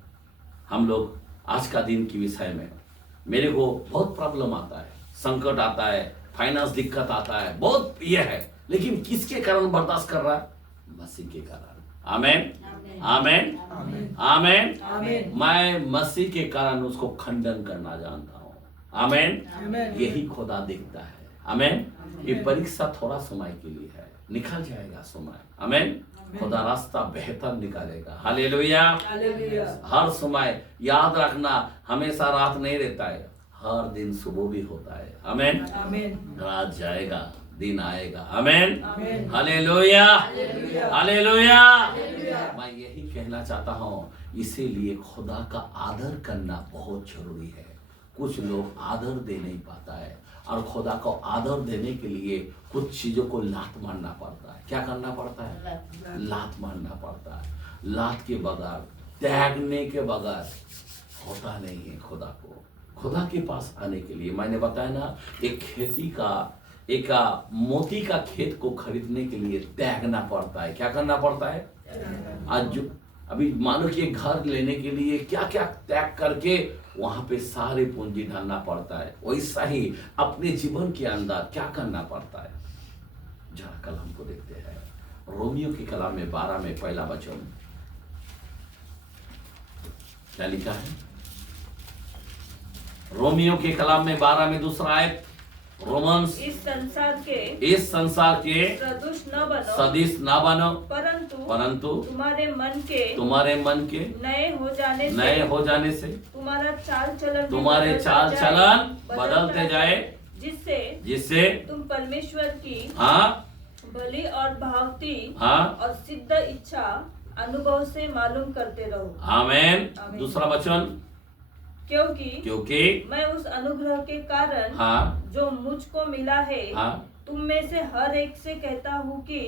हम लोग आज का दिन के विषय में, मेरे को बहुत प्रॉब्लम आता है, संकट आता है, फाइनेंस दिक्कत आता है, बहुत ये है, लेकिन किसके कारण बर्दाश्त कर रहा है? मसीह के कारण। आमीन। आमीन। आमीन। मैं मसीह के कारण उसको खंडन करना जानता हूँ। आमीन। यही खुदा देखता है। आमीन। ये परीक्षा थोड़ा समय के लिए है, निकल जाएगा समय। आमीन। खुदा रास्ता बेहतर निकालेगा। हालेलुया। हर समय याद रखना, हमेशा रात नहीं रहता है, हर दिन सुबह भी होता है। आमीन। रात जाएगा, दिन आएगा। आमीन। हालेलुया। हालेलुया। मैं यही कहना चाहता हूँ, इसीलिए खुदा का आदर करना बहुत जरूरी है। कुछ लोग आदर दे नहीं पाता है, और खुदा को आदर देने के लिए कुछ चीजों को लात मारना पड़ता है। क्या करना पड़ता है? लात मारना पड़ता है। लात के बगैर, त्यागने के बगैर होता नहीं है। खुदा के पास आने के लिए, मैंने बताया ना, एक मोती का खेत को खरीदने के लिए त्यागना पड़ता है। क्या करना पड़ता है? आज जो अभी मानो कि घर लेने के लिए क्या क्या त्याग करके वहां पे सारे पूंजी डालना पड़ता है, वैसा ही अपने जीवन के अंदर क्या करना पड़ता है। जरा कलाम को देखते हैं, रोमियो की कलाम में 12 में पहला वचन क्या लिखा है? रोमियो के कलाम में 12 में दूसरा आयत, रोमन्स, इस संसार के सदृश न बनो, परंतु तुम्हारे मन के नए हो जाने से तुम्हारे चाल चलन बदलते जाए, जिससे तुम परमेश्वर की भली और भावती और सिद्ध इच्छा अनुभव से मालूम करते रहो। आमीन। दूसरा वचन, क्योंकि मैं उस अनुग्रह के कारण जो मुझको मिला है, तुम में से हर एक से कहता हूँ कि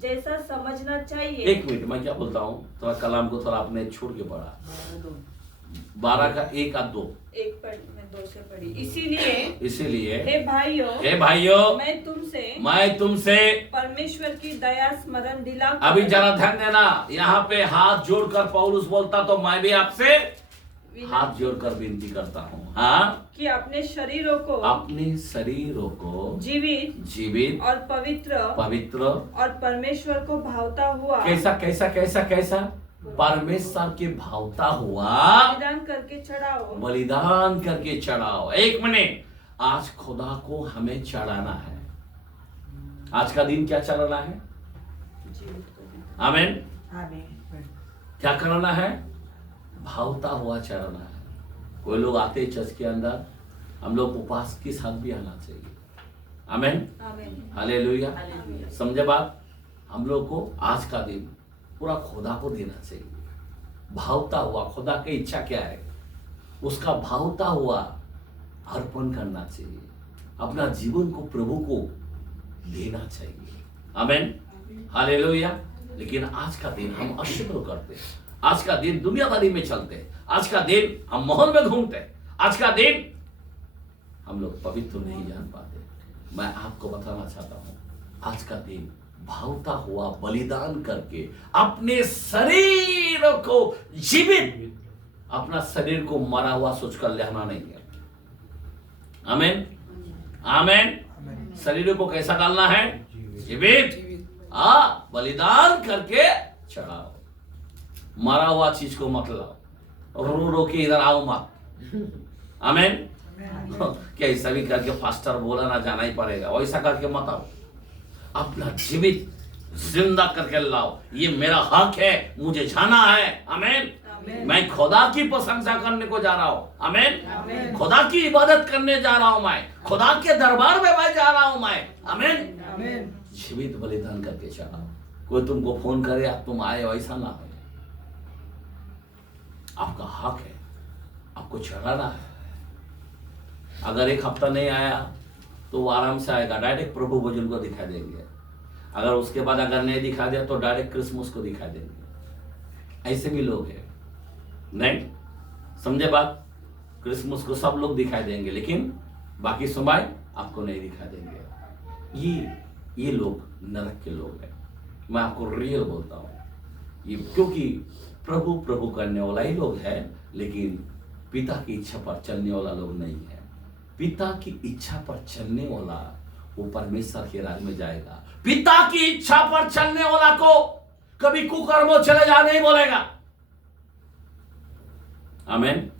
जैसा समझना चाहिए। एक मिनट, मैं क्या बोलता हूँ, थोड़ा कलाम को थोड़ा आपने छोड़ के पढ़ा। 12 का 1 और 2 मैं 2 से पढ़ी। इसीलिए हे भाइयों मैं तुमसे परमेश्वर की दया स्मरण दिला। अभी जरा ध्यान देना, यहाँ पे हाथ जोड़कर पौलुस बोलता, तो मैं भी आपसे हाथ जोड़कर विनती करता हूँ कि अपने शरीरों को जीवित और पवित्र और परमेश्वर को भावता हुआ, कैसा परमेश्वर के भावता हुआ बलिदान करके चढ़ाओ। एक मिनट, आज खुदा को हमें चढ़ाना है। आज का दिन क्या चढ़ाना है? आमीन। क्या करना है? भावता हुआ चढ़ाना है। कोई लोग आते चर्च के अंदर, हम लोग उपवास के साथ भी आना चाहिए। आमीन। हालेलुया। समझे बात? हम लोग को आज का दिन पूरा खुदा को देना चाहिए। भावता हुआ, खुदा की इच्छा क्या है, उसका भावता हुआ अर्पण करना चाहिए। अपना जीवन को प्रभु को देना चाहिए। आमीन। हालेलुया। लेकिन आज का दिन हम अशुद्ध करते हैं। आज का दिन दुनियादारी में चलते हैं। आज का दिन हम महल में घूमते हैं। आज का दिन हम लोग पवित्र नहीं जान पाते। मैं आपको बताना चाहता हूं, आज का दिन भावता हुआ बलिदान करके अपने शरीर को जीवित, अपना शरीर को मरा हुआ सोचकर लेना नहीं है। आमीन, आमीन। शरीर को कैसा डालना है? जीवित। बलिदान करके चढ़ाओ, मरा हुआ चीज को मत लाओ, रो रो के इधर आओ मत। आमीन। क्या ऐसा भी करके फास्टर बोला ना जाना ही पड़ेगा, वैसा करके मत आओ, अपना जीवित जिंदा करके लाओ। ये मेरा हक है, मुझे जाना है। आमीन। मैं खुदा की प्रशंसा करने को जा रहा हूं। आमीन। खुदा की इबादत करने जा रहा हूं, मैं खुदा के दरबार में मैं जा रहा हूं मैं। आमीन। जीवित बलिदान करके चढ़ाओ। कोई तुमको फोन करे आप तुम आए, वैसा ना हो। आपका हक है, आपको चढ़ाना है। अगर एक हफ्ता नहीं आया तो वो आराम से आएगा, डायरेक्ट प्रभु भोजन को दिखा देंगे। अगर उसके बाद अगर नहीं दिखा दिया तो डायरेक्ट क्रिसमस को दिखा देंगे। ऐसे भी लोग हैं, नहीं समझे बात? क्रिसमस को सब लोग दिखाई देंगे, लेकिन बाकी समय आपको नहीं दिखा देंगे। ये लोग नरक के लोग हैं। मैं आपको रियल बोलता हूँ, ये क्योंकि प्रभु प्रभु करने वाला ही लोग है, लेकिन पिता की इच्छा पर चलने वाला लोग नहीं है। पिता की इच्छा पर चलने वाला वो परमेश्वर के राज्य में जाएगा। पिता की इच्छा पर चलने वाला को कभी कुकर्मों चले जा नहीं बोलेगा। आमीन,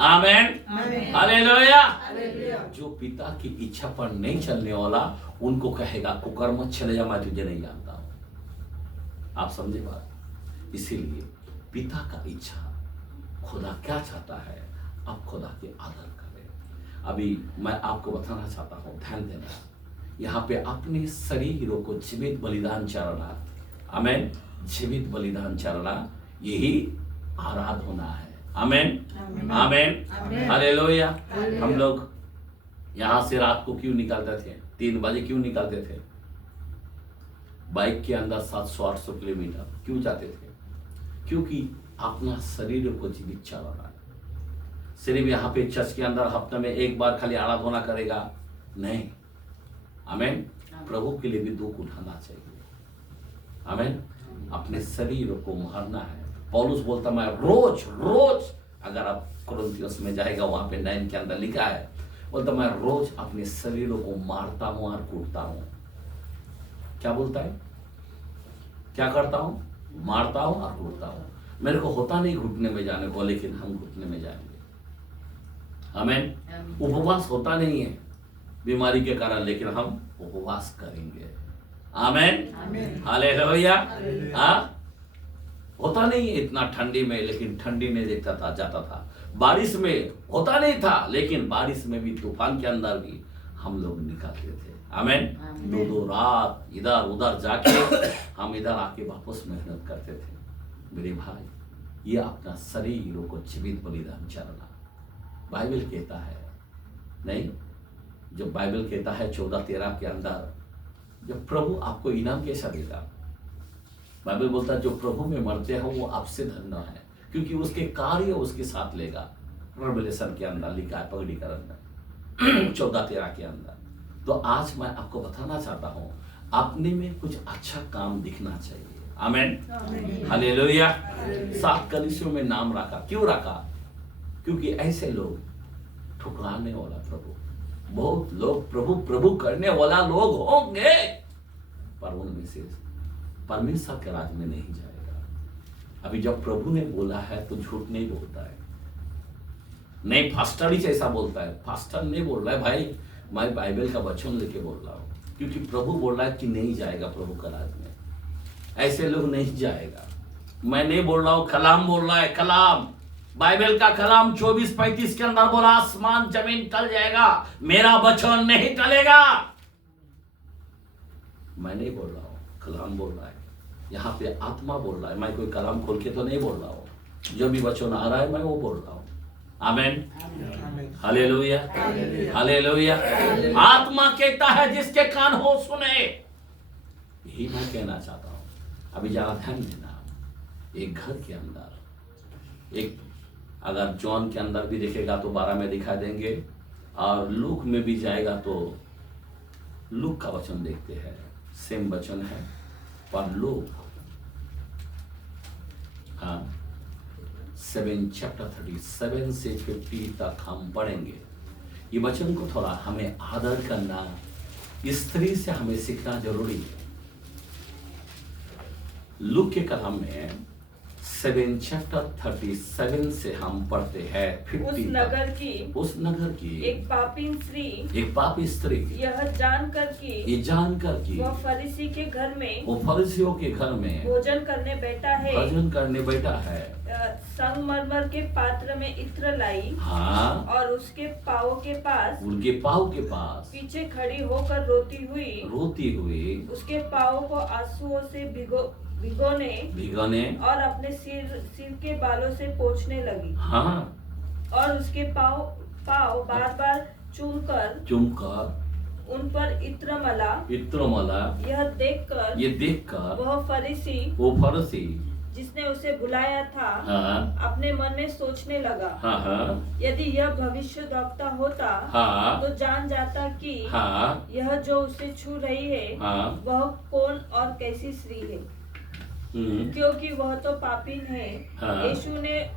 आमीन, हालेलुया। जो पिता की इच्छा पर नहीं चलने वाला उनको कहेगा कुकर्म चले जा, मैं तुझे नहीं जानता हूं। आप समझे बात? इसीलिए पिता का इच्छा, खुदा क्या चाहता है, आप खुदा के आदर करें। अभी मैं आपको बताना चाहता हूं, ध्यान देना, यहाँ पे अपने शरीरों को जीवित बलिदान चढ़ाना, आमीन, जीवित बलिदान चढ़ाना, यही आराधना है। आमीन, आमीन, हालेलुया। हम लोग यहाँ से रात को क्यों निकलते थे? 3 बजे क्यों निकलते थे? बाइक के अंदर 700-800 किलोमीटर क्यों जाते थे? क्योंकि अपना शरीर को जीवित चढ़ाना है। सिर्फ यहाँ पे चर्च के अंदर हफ्ते में एक बार खाली आराधना करेगा नहीं। आमीन। प्रभु के लिए भी दुख उठाना चाहिए। आमीन। अपने शरीर को मारना है। पौलुस बोलता मैं रोज रोज, अगर आप कुरिन्थियोस में जाएगा वहां पे 9 के अंदर लिखा है, बोलता मैं रोज अपने शरीर को मारता हूं और कूटता हूं। क्या बोलता है? क्या करता हूं? मारता हूं और कूटता हूं। मेरे को होता नहीं घुटने में जाने को, लेकिन हम घुटने में जाएंगे। आमीन। उपवास होता नहीं है बीमारी के कारण, लेकिन हम उपवास करेंगे। आमीन, हालेलुया। होता नहीं है इतना ठंडी में, लेकिन ठंडी में देखता था, जाता था। बारिश में होता नहीं था, लेकिन बारिश में भी, तूफान के अंदर भी हम लोग निकलते थे। आमीन। 2-2 रात इधर उधर जाके हम इधर आके वापस मेहनत करते थे। मेरे भाई, ये अपना शरीरों को जीवित बलिदान चढ़ाना बाइबल कहता है, नहीं, जो बाइबल कहता है 14-13 के अंदर, जब प्रभु आपको इनाम कैसा देगा? बाइबल बोलता है जो प्रभु में मरते हैं वो आपसे धन्य है, क्योंकि उसके कार्य उसके साथ लेगा। रेवलेशन के अंदर लिखा है, पगड़ीकरण में 14-13 के अंदर। तो आज मैं आपको बताना चाहता हूँ, अपने में कुछ अच्छा काम दिखना चाहिए। आमीन, हालेलुया। 7 कलीसियों में नाम रखा, क्यों रखा? क्योंकि ऐसे लोग ठुकराने वाला प्रभु, बहुत लोग प्रभु प्रभु करने वाला लोग होंगे, पर उनमें से परमेश्वर के राज्य में नहीं जाएगा। अभी जब प्रभु ने बोला है तो झूठ नहीं बोलता है। नहीं, फास्टर ही ऐसा बोलता है। फास्टर नहीं बोल रहा है भाई, मैं बाइबल का वचन लेके बोल रहा हूँ, क्योंकि प्रभु बोल रहा है कि नहीं जाएगा प्रभु का राज्य में, ऐसे लोग नहीं जाएगा। मैं नहीं बोल रहा हूँ, कलाम बोल रहा है। कलाम, बाइबल का कलाम 24-35 के अंदर बोला, आसमान जमीन टल जाएगा, मेरा वचन नहीं टलेगा। मैं नहीं बोल रहा हूँ, कलाम बोल रहा है। यहाँ पे आत्मा बोल रहा है। मैं कोई कलाम खोल के तो नहीं बोल रहा हूँ, जो भी वचन आ रहा है मैं वो बोल रहा हूँ। आमीन, हालेलुया, हालेलुया। आत्मा कहता है जिसके कान हो सुने, यही मैं कहना चाहता हूँ। अभी जरा ध्यान देना, एक घर के अंदर, एक अगर जॉन के अंदर भी देखेगा तो 12 में दिखा देंगे, और लूक में भी जाएगा तो लूक का वचन देखते हैं, सेम वचन है पर लूक 7 चैप्टर 37 से 50 तक हम पढ़ेंगे। ये वचन को थोड़ा हमें आदर करना, स्त्री से हमें सीखना जरूरी है। लूक के कलम में 7 चैप्टर 37 से हम पढ़ते हैं 50 उस नगर की एक पापी स्त्री यह जानकर कि वह फरीसी के घर में, वो फरीसियों के घर में भोजन करने बैठा है, संगमरमर के पात्र में इत्र लाई, हाँ, और उसके पाँव के पास पीछे खड़ी होकर रोती हुई उसके पाँव को आंसुओं से भिगोने और अपने सिर के बालों से पोंछने लगी, हाँ, और उसके पाँव बार बार चूमकर उन पर इत्र मला। यह देखकर वो फरीसी जिसने उसे बुलाया था, हाँ, अपने मन में सोचने लगा, हाँ, यदि यह भविष्यद्वक्ता होता, हाँ, तो जान जाता कि हाँ, यह जो उसे छू रही है, हाँ, वह कौन और कैसी स्त्री है, क्योंकि वह तो पापीन है। हाँ, यीशु ने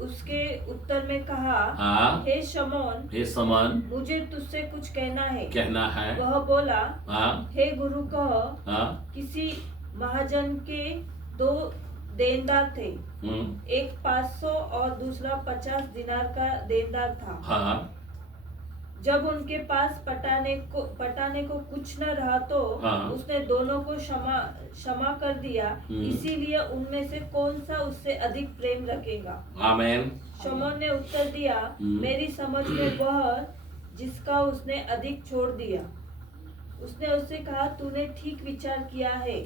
उसके उत्तर में कहा, हाँ, हे शमौन, मुझे तुझसे कुछ कहना है। वह बोला, हाँ, हे गुरु कह। हाँ, किसी महाजन के 2 देनदार थे, एक 500 और दूसरा 50 दिनार का देनदार था। हाँ, जब उनके पास पटाने को कुछ न रहा तो हाँ, उसने दोनों को क्षमा कर दिया। इसीलिए उनमें से कौन सा उससे अधिक प्रेम रखेगा? आमीन। शमौन ने उत्तर दिया, मेरी समझ में वह जिसका उसने अधिक छोड़ दिया। उसने उससे कहा, तूने ठीक विचार किया है।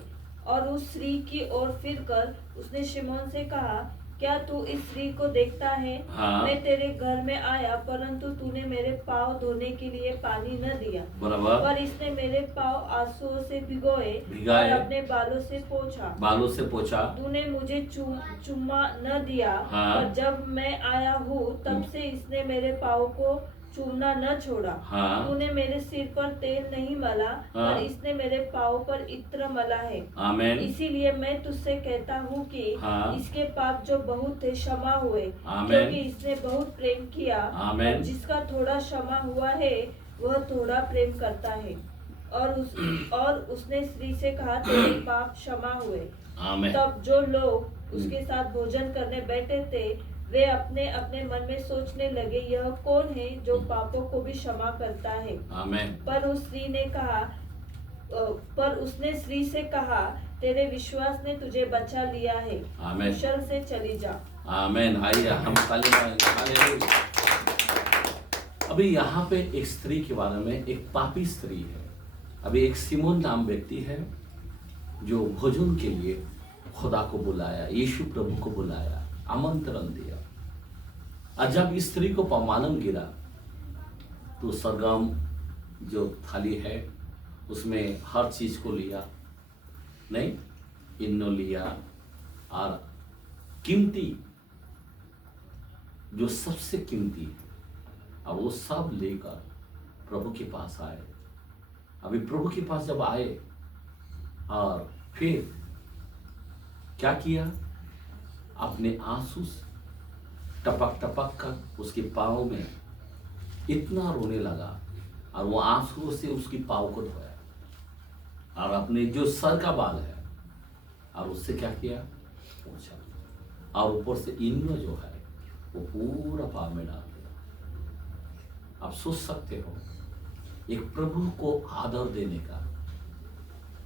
और उस स्त्री की ओर फिरकर उसने शिमोन से कहा, क्या तू इस स्त्री को देखता है? हाँ, मैं तेरे घर में आया, परंतु तूने मेरे पाँव धोने के लिए पानी न दिया, पर इसने मेरे पाँव आंसुओं से भिगोए और अपने बालों से पोंछा। तूने मुझे चुम्मा न दिया, हाँ, और जब मैं आया हूँ तब से इसने मेरे पाँव को चूमना न छोड़ा। हाँ, तूने मेरे सिर पर तेल नहीं मला, हाँ, पर इसने मेरे पाँव पर इत्र मला है। आमीन। इसीलिए मैं तुझसे कहता हूँ कि हाँ, इसके पाप जो बहुत थे क्षमा हुए, आमीन, क्योंकि इसने बहुत प्रेम किया। आमीन। जिसका थोड़ा क्षमा हुआ है वह थोड़ा प्रेम करता है। और उसने स्त्री से कहा, तेरे पाप क्षमा हुए। आमीन। तब जो लोग उसके साथ भोजन करने बैठे थे वे अपने अपने मन में सोचने लगे, यह कौन है जो पापों को भी क्षमा करता है? आमीन। पर उसने स्त्री से कहा, तेरे विश्वास ने तुझे बचा लिया है, आमीन। कुशल से चली जा। आमीन। आइए हम हालेलुया। अभी यहाँ पे एक स्त्री के बारे में, एक पापी स्त्री है। अभी एक सिमोन नाम व्यक्ति है जो भोजन के लिए खुदा को बुलाया, यीशु प्रभु को बुलाया, आमंत्रण दिया। और जब इस स्त्री को मालूम गिरा तो सरगम जो थाली है उसमें हर चीज को लिया, नहीं इन्नो लिया, और कीमती जो सबसे कीमती है, अब वो सब लेकर प्रभु के पास आए। अभी प्रभु के पास जब आए और फिर क्या किया, अपने आंसू टपक टपक कर उसके पाँव में इतना रोने लगा और वो आंसुओं से उसकी पाँव को धोया और अपने जो सर का बाल है और उससे क्या किया, पोंछा, और ऊपर से इन्नो जो है वो पूरा पाँव में डाल दिया। आप सोच सकते हो एक प्रभु को आदर देने का,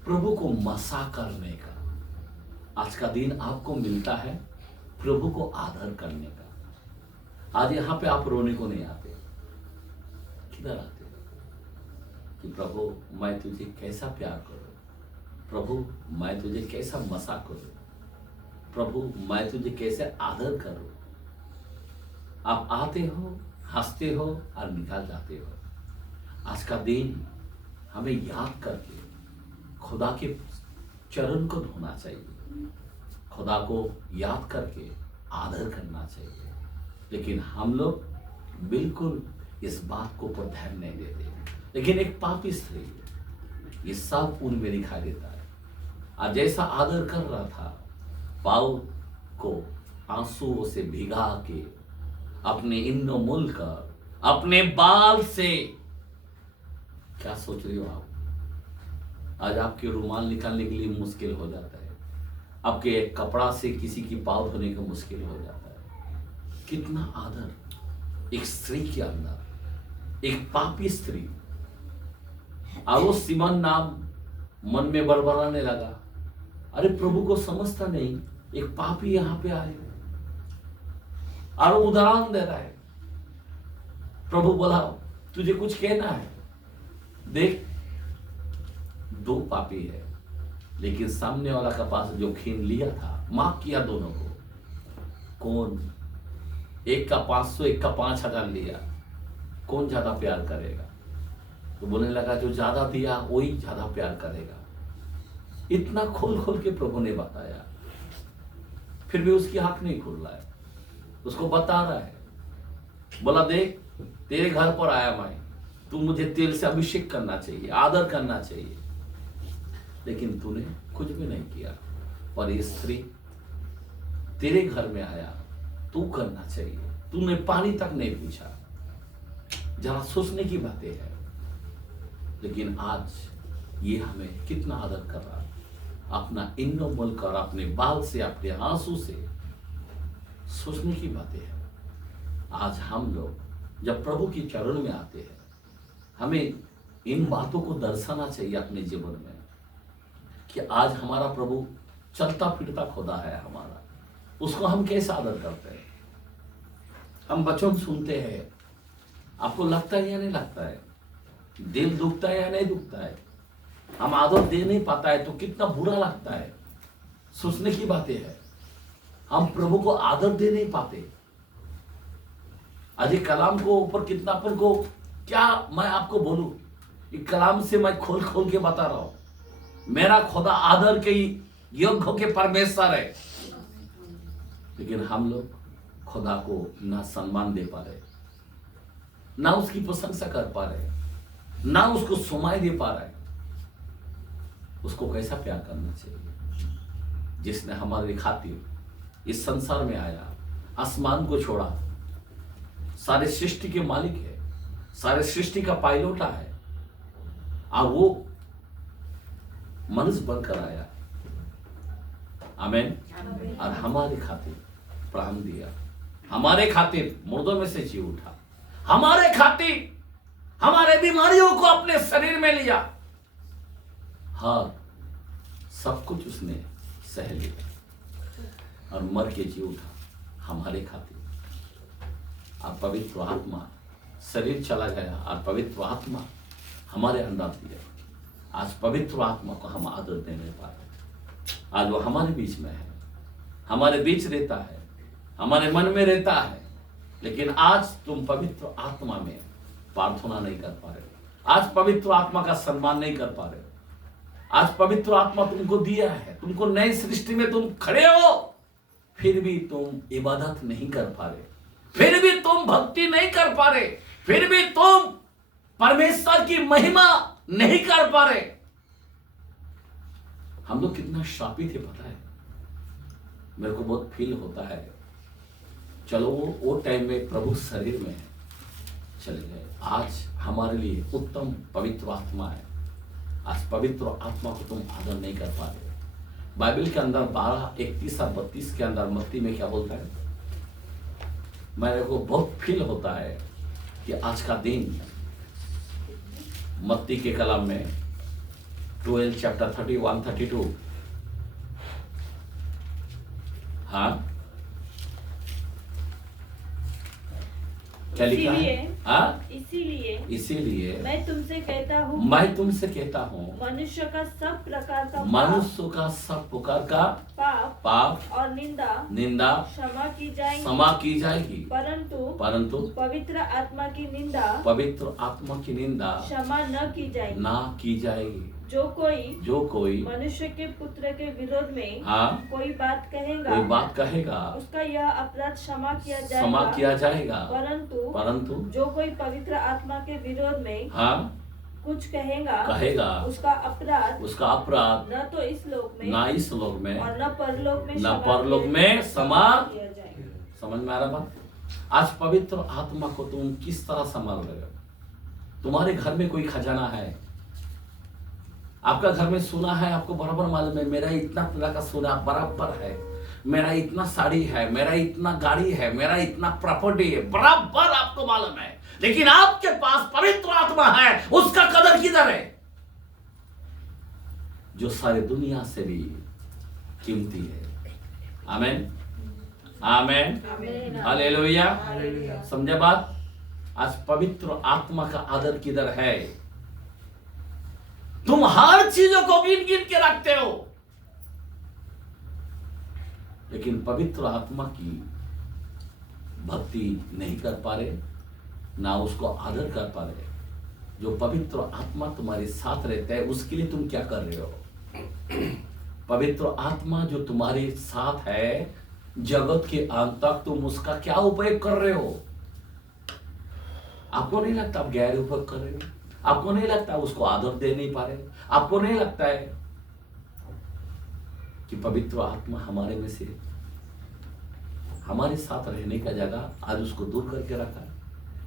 प्रभु को मसा करने का आज का दिन आपको मिलता है, प्रभु को आदर करने का। आज यहाँ पे आप रोने को नहीं आते, किधर आते कि प्रभु मैं तुझे कैसा प्यार करूं, प्रभु मैं तुझे कैसा मसा करूं, प्रभु मैं तुझे कैसे आदर करूं। आप आते हो, हंसते हो और निकाल जाते हो। आज का दिन हमें याद करके खुदा के चरण को धोना चाहिए, खुदा को याद करके आदर करना चाहिए। लेकिन हम लोग बिल्कुल इस बात को ध्यान नहीं देते। लेकिन एक पापी स्त्री ये सब उनमें दिखाई देता है। और जैसा आदर कर रहा था, पाव को आंसुओं से भिगा के अपने इन्नो मुल कर अपने बाल से, क्या सोच रही हो आप? आज आपके रुमाल निकालने के लिए मुश्किल हो जाता है, आपके कपड़ा से किसी की पाव धोने का मुश्किल हो जाता है। कितना आदर एक स्त्री के अंदर, एक पापी स्त्री। और वो सिमोन नाम मन में बड़बड़ाने लगा, अरे प्रभु को समझता नहीं, एक पापी यहां पे आए और उदाहरण दे रहा है। प्रभु बोला, तुझे कुछ कहना है? देख, दो पापी है, लेकिन सामने वाला का पास जो खीन लिया था, माफ किया दोनों को। कौन? एक का 500, एक का 5000 लिया, कौन ज्यादा प्यार करेगा? तो बोलने लगा, जो ज्यादा दिया वही ज्यादा प्यार करेगा। इतना खोल खोल के प्रभु ने बताया, फिर भी उसकी आंख नहीं खुल रहा है। उसको बता रहा है, बोला, देख, तेरे घर पर आया मैं, तू मुझे तेल से अभिषेक करना चाहिए, आदर करना चाहिए, लेकिन तूने कुछ भी नहीं किया। पर ये स्त्री तेरे घर में आया, तू करना चाहिए, तूने पानी तक नहीं पूछा। जरा सोचने की बातें हैं। लेकिन आज ये हमें कितना आदर कर रहा है, अपना इन्नो मुल कर अपने बाल से, अपने आंसू से। सोचने की बातें हैं। आज हम लोग जब प्रभु की चरण में आते हैं, हमें इन बातों को दर्शाना चाहिए अपने जीवन में कि आज हमारा प्रभु चलता फिरता खुदा है हमारा, उसको हम कैसे आदर करते हैं। हम वचन सुनते हैं, आपको लगता है या नहीं लगता है? दिल दुखता है या नहीं दुखता है? हम आदर दे नहीं पाता है तो कितना बुरा लगता है। सोचने की बातें है, हम प्रभु को आदर दे नहीं पाते। आज ये कलाम को ऊपर कितना अपन को, क्या मैं आपको बोलूं, ये कलाम से मैं खोल खोल के बता रहा हूं। मेरा खुदा आदर के योग्य के परमेश्वर है, लेकिन हम लोग खुदा को ना सम्मान दे पा रहे, ना उसकी प्रशंसा कर पा रहे, ना उसको सुनाई दे पा रहे। उसको कैसा प्यार करना चाहिए जिसने हमारे खातिर इस संसार में आया, आसमान को छोड़ा, सारे सृष्टि के मालिक है, सारे सृष्टि का पायलट है, और वो मनुष्य बनकर आया। आमीन। और हमारे खातिर प्राण दिया, हमारे खातिर मुर्दों में से जी उठा, हमारे खातिर हमारे बीमारियों को अपने शरीर में लिया। हाँ, सब कुछ उसने सह लिया और मर के जी उठा हमारे खातिर। और पवित्र आत्मा, शरीर चला गया और पवित्र आत्मा हमारे अंदर दिया। आज पवित्र आत्मा को हम आदर दे नहीं पाते। आज वो हमारे बीच में है, हमारे बीच रहता है, हमारे मन में रहता है, लेकिन आज तुम पवित्र आत्मा में प्रार्थना नहीं कर पा रहे हो। आज पवित्र आत्मा का सम्मान नहीं कर पा रहे हो। आज पवित्र आत्मा तुमको दिया है, तुमको नई सृष्टि में तुम खड़े हो, फिर भी तुम इबादत नहीं कर पा रहे, फिर भी तुम भक्ति नहीं कर पा रहे, फिर भी तुम परमेश्वर की महिमा नहीं कर पा रहे। हम लोग कितना शापित है पता है। मेरे को बहुत फील होता है, चलो वो टाइम में प्रभु शरीर में चले गए, आज हमारे लिए उत्तम पवित्र आत्मा है। आज पवित्र आत्मा को तुम आदर नहीं कर पा रहे। बाइबल के अंदर 12:31 और 32 के अंदर मत्ती में क्या बोलता है? मेरे को बहुत फील होता है कि आज का दिन मत्ती के कलाम में 12 चैप्टर 31-32, हाँ क्या लिखा है? हाँ, इसीलिए मैं तुमसे कहता हूँ मनुष्य का सब प्रकार का पाप और निंदा क्षमा की जाएगी, परंतु पवित्र आत्मा की निंदा क्षमा न की जाएगी। जो कोई मनुष्य के पुत्र के विरोध में हाँ, कोई बात कहेगा उसका यह अपराध क्षमा किया जाएगा, परंतु जो कोई पवित्र आत्मा के विरोध में हाँ, कुछ कहेगा उसका अपराध न तो इस लोक में और न परलोक में क्षमा किया जाएगा। समझ में आ रहा बात? आज पवित्र आत्मा को तुम किस तरह संभाल रहे हो? तुम्हारे घर में कोई खजाना है, आपका घर में सोना है, आपको बराबर मालूम है मेरा इतना तोला का सोना बराबर है, मेरा इतना साड़ी है, मेरा इतना गाड़ी है, मेरा इतना प्रॉपर्टी है, बराबर आपको मालूम है। लेकिन आपके पास पवित्र आत्मा है, उसका कदर किधर है? जो सारी दुनिया से भी कीमती है। आमीन आमीन हालेलुया। समझे बात? आज पवित्र आत्मा का आदर किधर है? तुम हर चीजों को गिन गिन के रखते हो, लेकिन पवित्र आत्मा की भक्ति नहीं कर पा रहे, ना उसको आदर कर पा रहे। जो पवित्र आत्मा तुम्हारे साथ रहता है उसके लिए तुम क्या कर रहे हो? पवित्र आत्मा जो तुम्हारे साथ है जगत के अंत तक, तुम उसका क्या उपयोग कर रहे हो? आपको नहीं लगता आप गैर उपयोग कर रहे हो? आपको नहीं लगता उसको आदर दे नहीं पा रहे? आपको नहीं लगता है कि पवित्र आत्मा हमारे में से हमारे साथ रहने का जगह आज उसको दूर करके रखा है?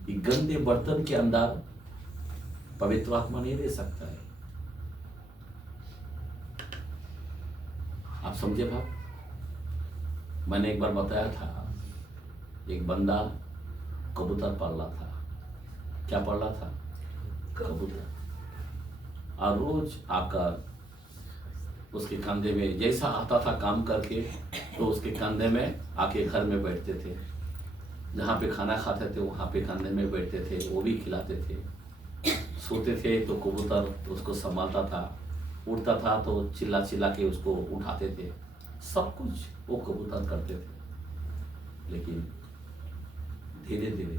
ये गंदे बर्तन के अंदर पवित्र आत्मा नहीं रह सकता है। आप समझे बात? मैंने एक बार बताया था, एक बंदा कबूतर पाल रहा था। क्या पाल रहा था? कबूतर। और रोज आकर उसके कंधे में, जैसा आता था काम करके, तो उसके कंधे में आके घर में बैठते थे, जहाँ पे खाना खाते थे वहाँ पे कंधे में बैठते थे, वो भी खिलाते थे। सोते थे तो कबूतर उसको संभालता था, उठता था तो चिल्ला चिल्ला के उसको उठाते थे, सब कुछ वो कबूतर करते थे। लेकिन धीरे धीरे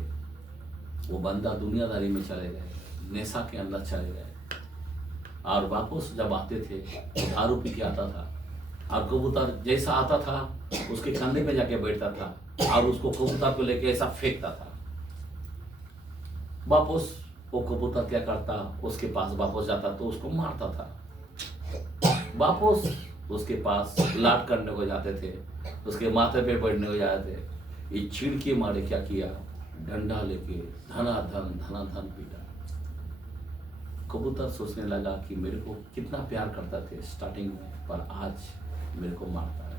वो बंदा दुनियादारी में चले गए, नेशा के अंदर चले गए, और वापस जब आते थे दारू पी के आता था, और कबूतर जैसा आता था उसके कंधे पे जाके बैठता था और उसको कबूतर को लेके ऐसा फेंकता था। वापस वो कबूतर क्या करता, उसके पास वापस जाता तो उसको मारता था। वापस उसके पास लाट करने को जाते थे, उसके माथे पे बैठने को जाते थे। ये चीड़ के मारे क्या किया, डंडा लेके धनाधन पीटा। कबूतर सोचने लगा कि मेरे को कितना प्यार करता थे स्टार्टिंग में, पर आज मेरे को मारता है।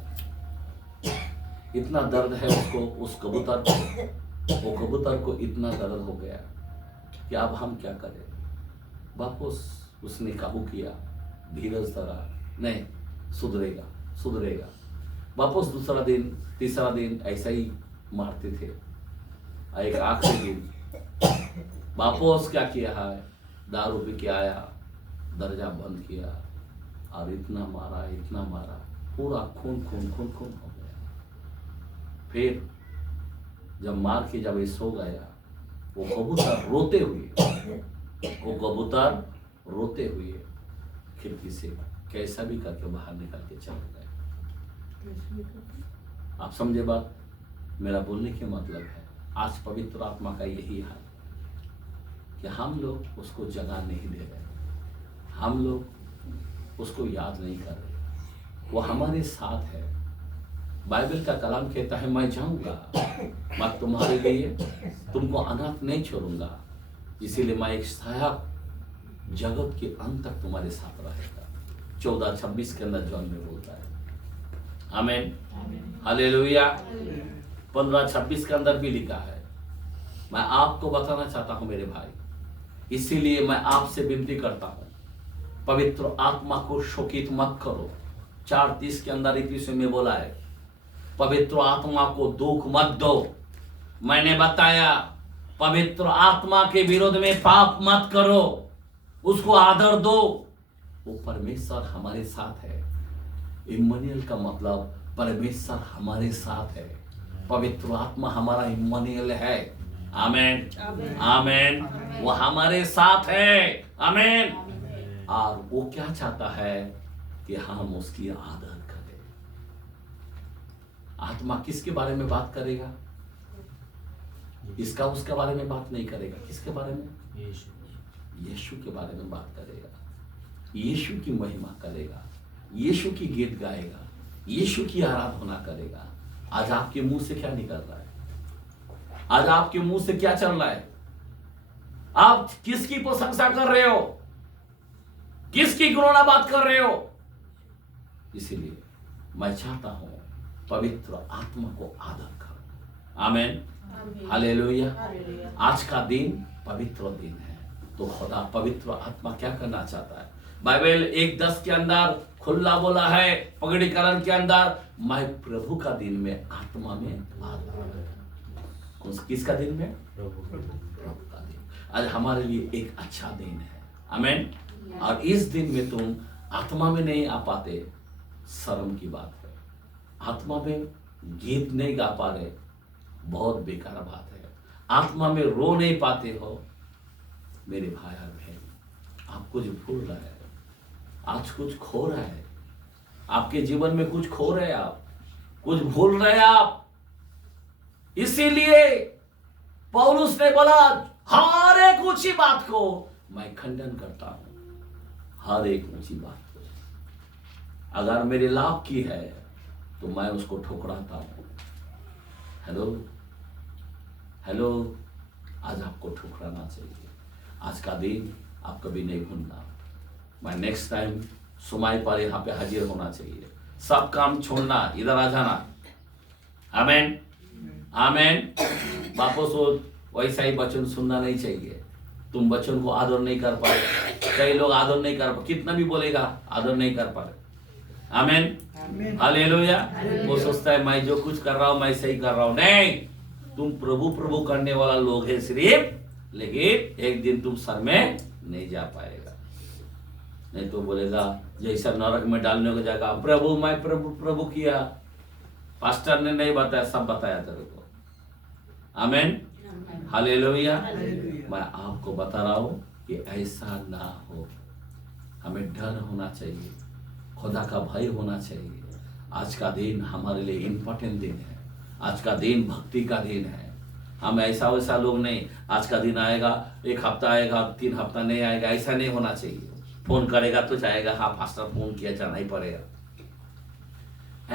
इतना दर्द है उसको, उस कबूतर को, वो कबूतर को इतना दर्द हो गया कि अब हम क्या करें। वापस उसने काबू किया, धीरज धरा, नहीं सुधरेगा। वापस दूसरा दिन तीसरा दिन ऐसा ही मारते थे। एक आखिरी दिन वापस क्या किया है, दारू पी के आया, दरजा बंद किया और इतना मारा, पूरा खून हो गया। फिर जब मार के जब ये सो गया, वो कबूतर रोते हुए खिड़की से कैसा भी करके बाहर निकल के चले गए। आप समझे बात? मेरा बोलने के मतलब है आज पवित्र आत्मा का यही हाल कि हम लोग उसको जगह नहीं दे रहे, हम लोग उसको याद नहीं कर रहे। वो हमारे साथ है। बाइबल का कलाम कहता है, मैं जाऊंगा, मैं तुम्हारे लिए तुमको अनाथ नहीं छोड़ूंगा, इसीलिए मैं एक सहायक जगत के अंत तक तुम्हारे साथ रहेगा। 14:26 के अंदर जॉन में बोलता है। आमीन हालेलुया। 15:26 के अंदर भी लिखा है। मैं आपको बताना चाहता हूं मेरे भाई, इसीलिए मैं आपसे विनती करता हूं, पवित्र आत्मा को शोकित मत करो। 4:30 के अंदर 21 में बोला है, पवित्र आत्मा को दुख मत दो। मैंने बताया पवित्र आत्मा के विरोध में पाप मत करो, उसको आदर दो। वो परमेश्वर हमारे साथ है। इम्मानुएल का मतलब परमेश्वर हमारे साथ है। पवित्र आत्मा हमारा इम्मानुएल है। आमीन आमीन। वो हमारे साथ है। आमीन। और वो क्या चाहता है कि हम उसकी आदर करें। आत्मा किसके बारे में बात करेगा? इसका उसके बारे में बात नहीं करेगा। किसके बारे में? यीशु के बारे में बात करेगा, यीशु की महिमा करेगा, यीशु की गीत गाएगा, यीशु की आराधना करेगा। आज आपके मुंह से क्या निकल रहा है? आज आपके मुंह से क्या चल रहा है? आप किसकी प्रशंसा कर रहे हो? किसकी घृणा बात कर रहे हो? इसीलिए मैं चाहता हूं पवित्र आत्मा को आदर करो। आमेन, हालेलुया। आज का दिन पवित्र दिन है, तो खुदा पवित्र आत्मा क्या करना चाहता है? बाइबल 1:10 के अंदर खुला बोला है, पगड़ीकरण के अंदर, मैं प्रभु का दिन में आत्मा में आदर। किसका दिन में? प्रभु का दिन। आज हमारे लिए एक अच्छा दिन है। आमेन। और इस दिन में तुम आत्मा में नहीं आ पाते, शर्म की बात है। आत्मा में गीत नहीं गा पा रहे, बहुत बेकार बात है। आत्मा में रो नहीं पाते हो, मेरे भाई और बहन, आप कुछ भूल रहे हैं, आज कुछ खो रहा है आपके जीवन में, कुछ खो रहे हैं आप, कुछ भूल रहे हैं आप। इसीलिए पौलुस ने बोला, हर एक ऊंची बात को मैं खंडन करता हूं, हर एक ऊंची बात को। अगर मेरे लाभ की है तो मैं उसको ठुकराता हूं। हेलो हेलो, आज आपको ठुकराना चाहिए। आज का दिन आप कभी नहीं भूलना। मैं नेक्स्ट टाइम सुमाई पर यहाँ पे हाजिर होना चाहिए। सब काम छोड़ना, इधर आ जाना। आमेन, आमेन। वापस वो वैसा ही वचन सुनना नहीं चाहिए। तुम वचन को आदर नहीं कर पाए, कई लोग आदर नहीं कर पाए, कितना भी बोलेगा आदर नहीं कर पाए। आमेन, हालेलुया। वो सोचता है मैं जो कुछ कर रहा हूं मैं सही कर रहा हूं। नहीं, तुम प्रभु प्रभु करने वाला लोग है सिर्फ, लेकिन एक दिन तुम सर में नहीं जा पाएगा। नहीं तो बोलेगा जैसा नरक में डालने को जाएगा, प्रभु मैं प्रभु प्रभु किया, पास्टर ने नहीं बताया, सब बताया तेरे को। आमेन, हालेलुया। मैं आपको बता रहा हूं कि ऐसा ना हो। हमें डर होना चाहिए, खुदा का भय होना चाहिए। आज का दिन हमारे लिए इंपॉर्टेंट दिन है। आज का दिन भक्ति का दिन है। हम ऐसा वैसा लोग नहीं, आज का दिन आएगा, एक हफ्ता आएगा, 3 हफ्ता नहीं आएगा, ऐसा नहीं होना चाहिए। फोन करेगा तो चाहेगा, हाँ पास्टर फोन किया, जाना ही पड़ेगा।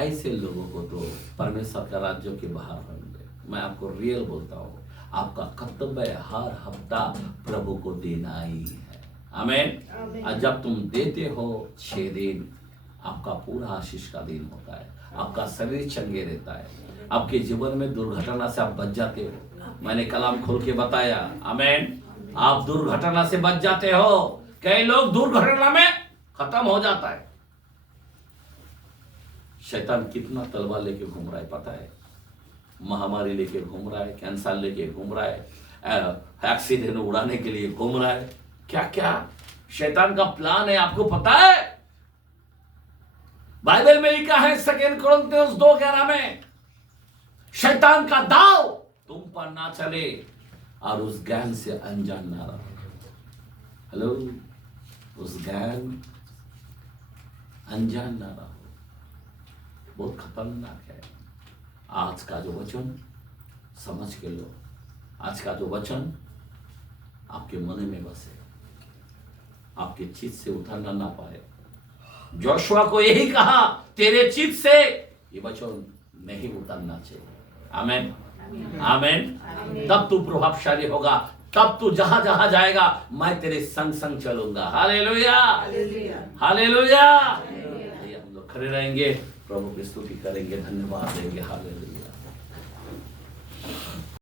ऐसे लोगों को तो परमेश्वर का राज्य के बाहर होंगे। मैं आपको रियल बोलता हूँ, आपका कर्तव्य हर हफ्ता प्रभु को देना ही है। आमेन। और जब तुम देते हो 6 दिन, आपका पूरा आशीष का दिन होता है। आपका शरीर चंगे रहता है, आपके जीवन में दुर्घटना से आप बच जाते हो। मैंने कलाम खोल के बताया। आमेन। आप दुर्घटना से बच जाते हो। कई लोग दुर्घटना में खत्म हो जाता है। शैतान कितना तलवार लेके घूम रहा है पता है? महामारी लेके घूम रहा है, कैंसर लेके घूम रहा है, एक्सीडेंट उड़ाने के लिए घूम रहा है। क्या क्या शैतान का प्लान है आपको पता है? बाइबल में लिखा है 2 कोरिन्थियों 2:11 में, शैतान का दाव तुम पर ना चले और उस ज्ञान से अनजान ना रहो। हेलो, उस ज्ञान अनजान ना रहो, बहुत खतरनाक है। आज का जो वचन समझ के लो। आज का जो वचन आपके मन में बसे, आपके चित से उतरना ना पाए। जोशुआ को यही कहा, तेरे चित से ये वचन नहीं उतरना चाहिए। आमेन, आमेन। तब तू प्रभावशाली होगा, तब तू जहां जहां जाएगा मैं तेरे संग संग चलूंगा। Hallelujah, hallelujah. हम लोग खड़े रहेंगे, प्रभु की स्तुति करेंगे, धन्यवाद देंगे। हालेलुया।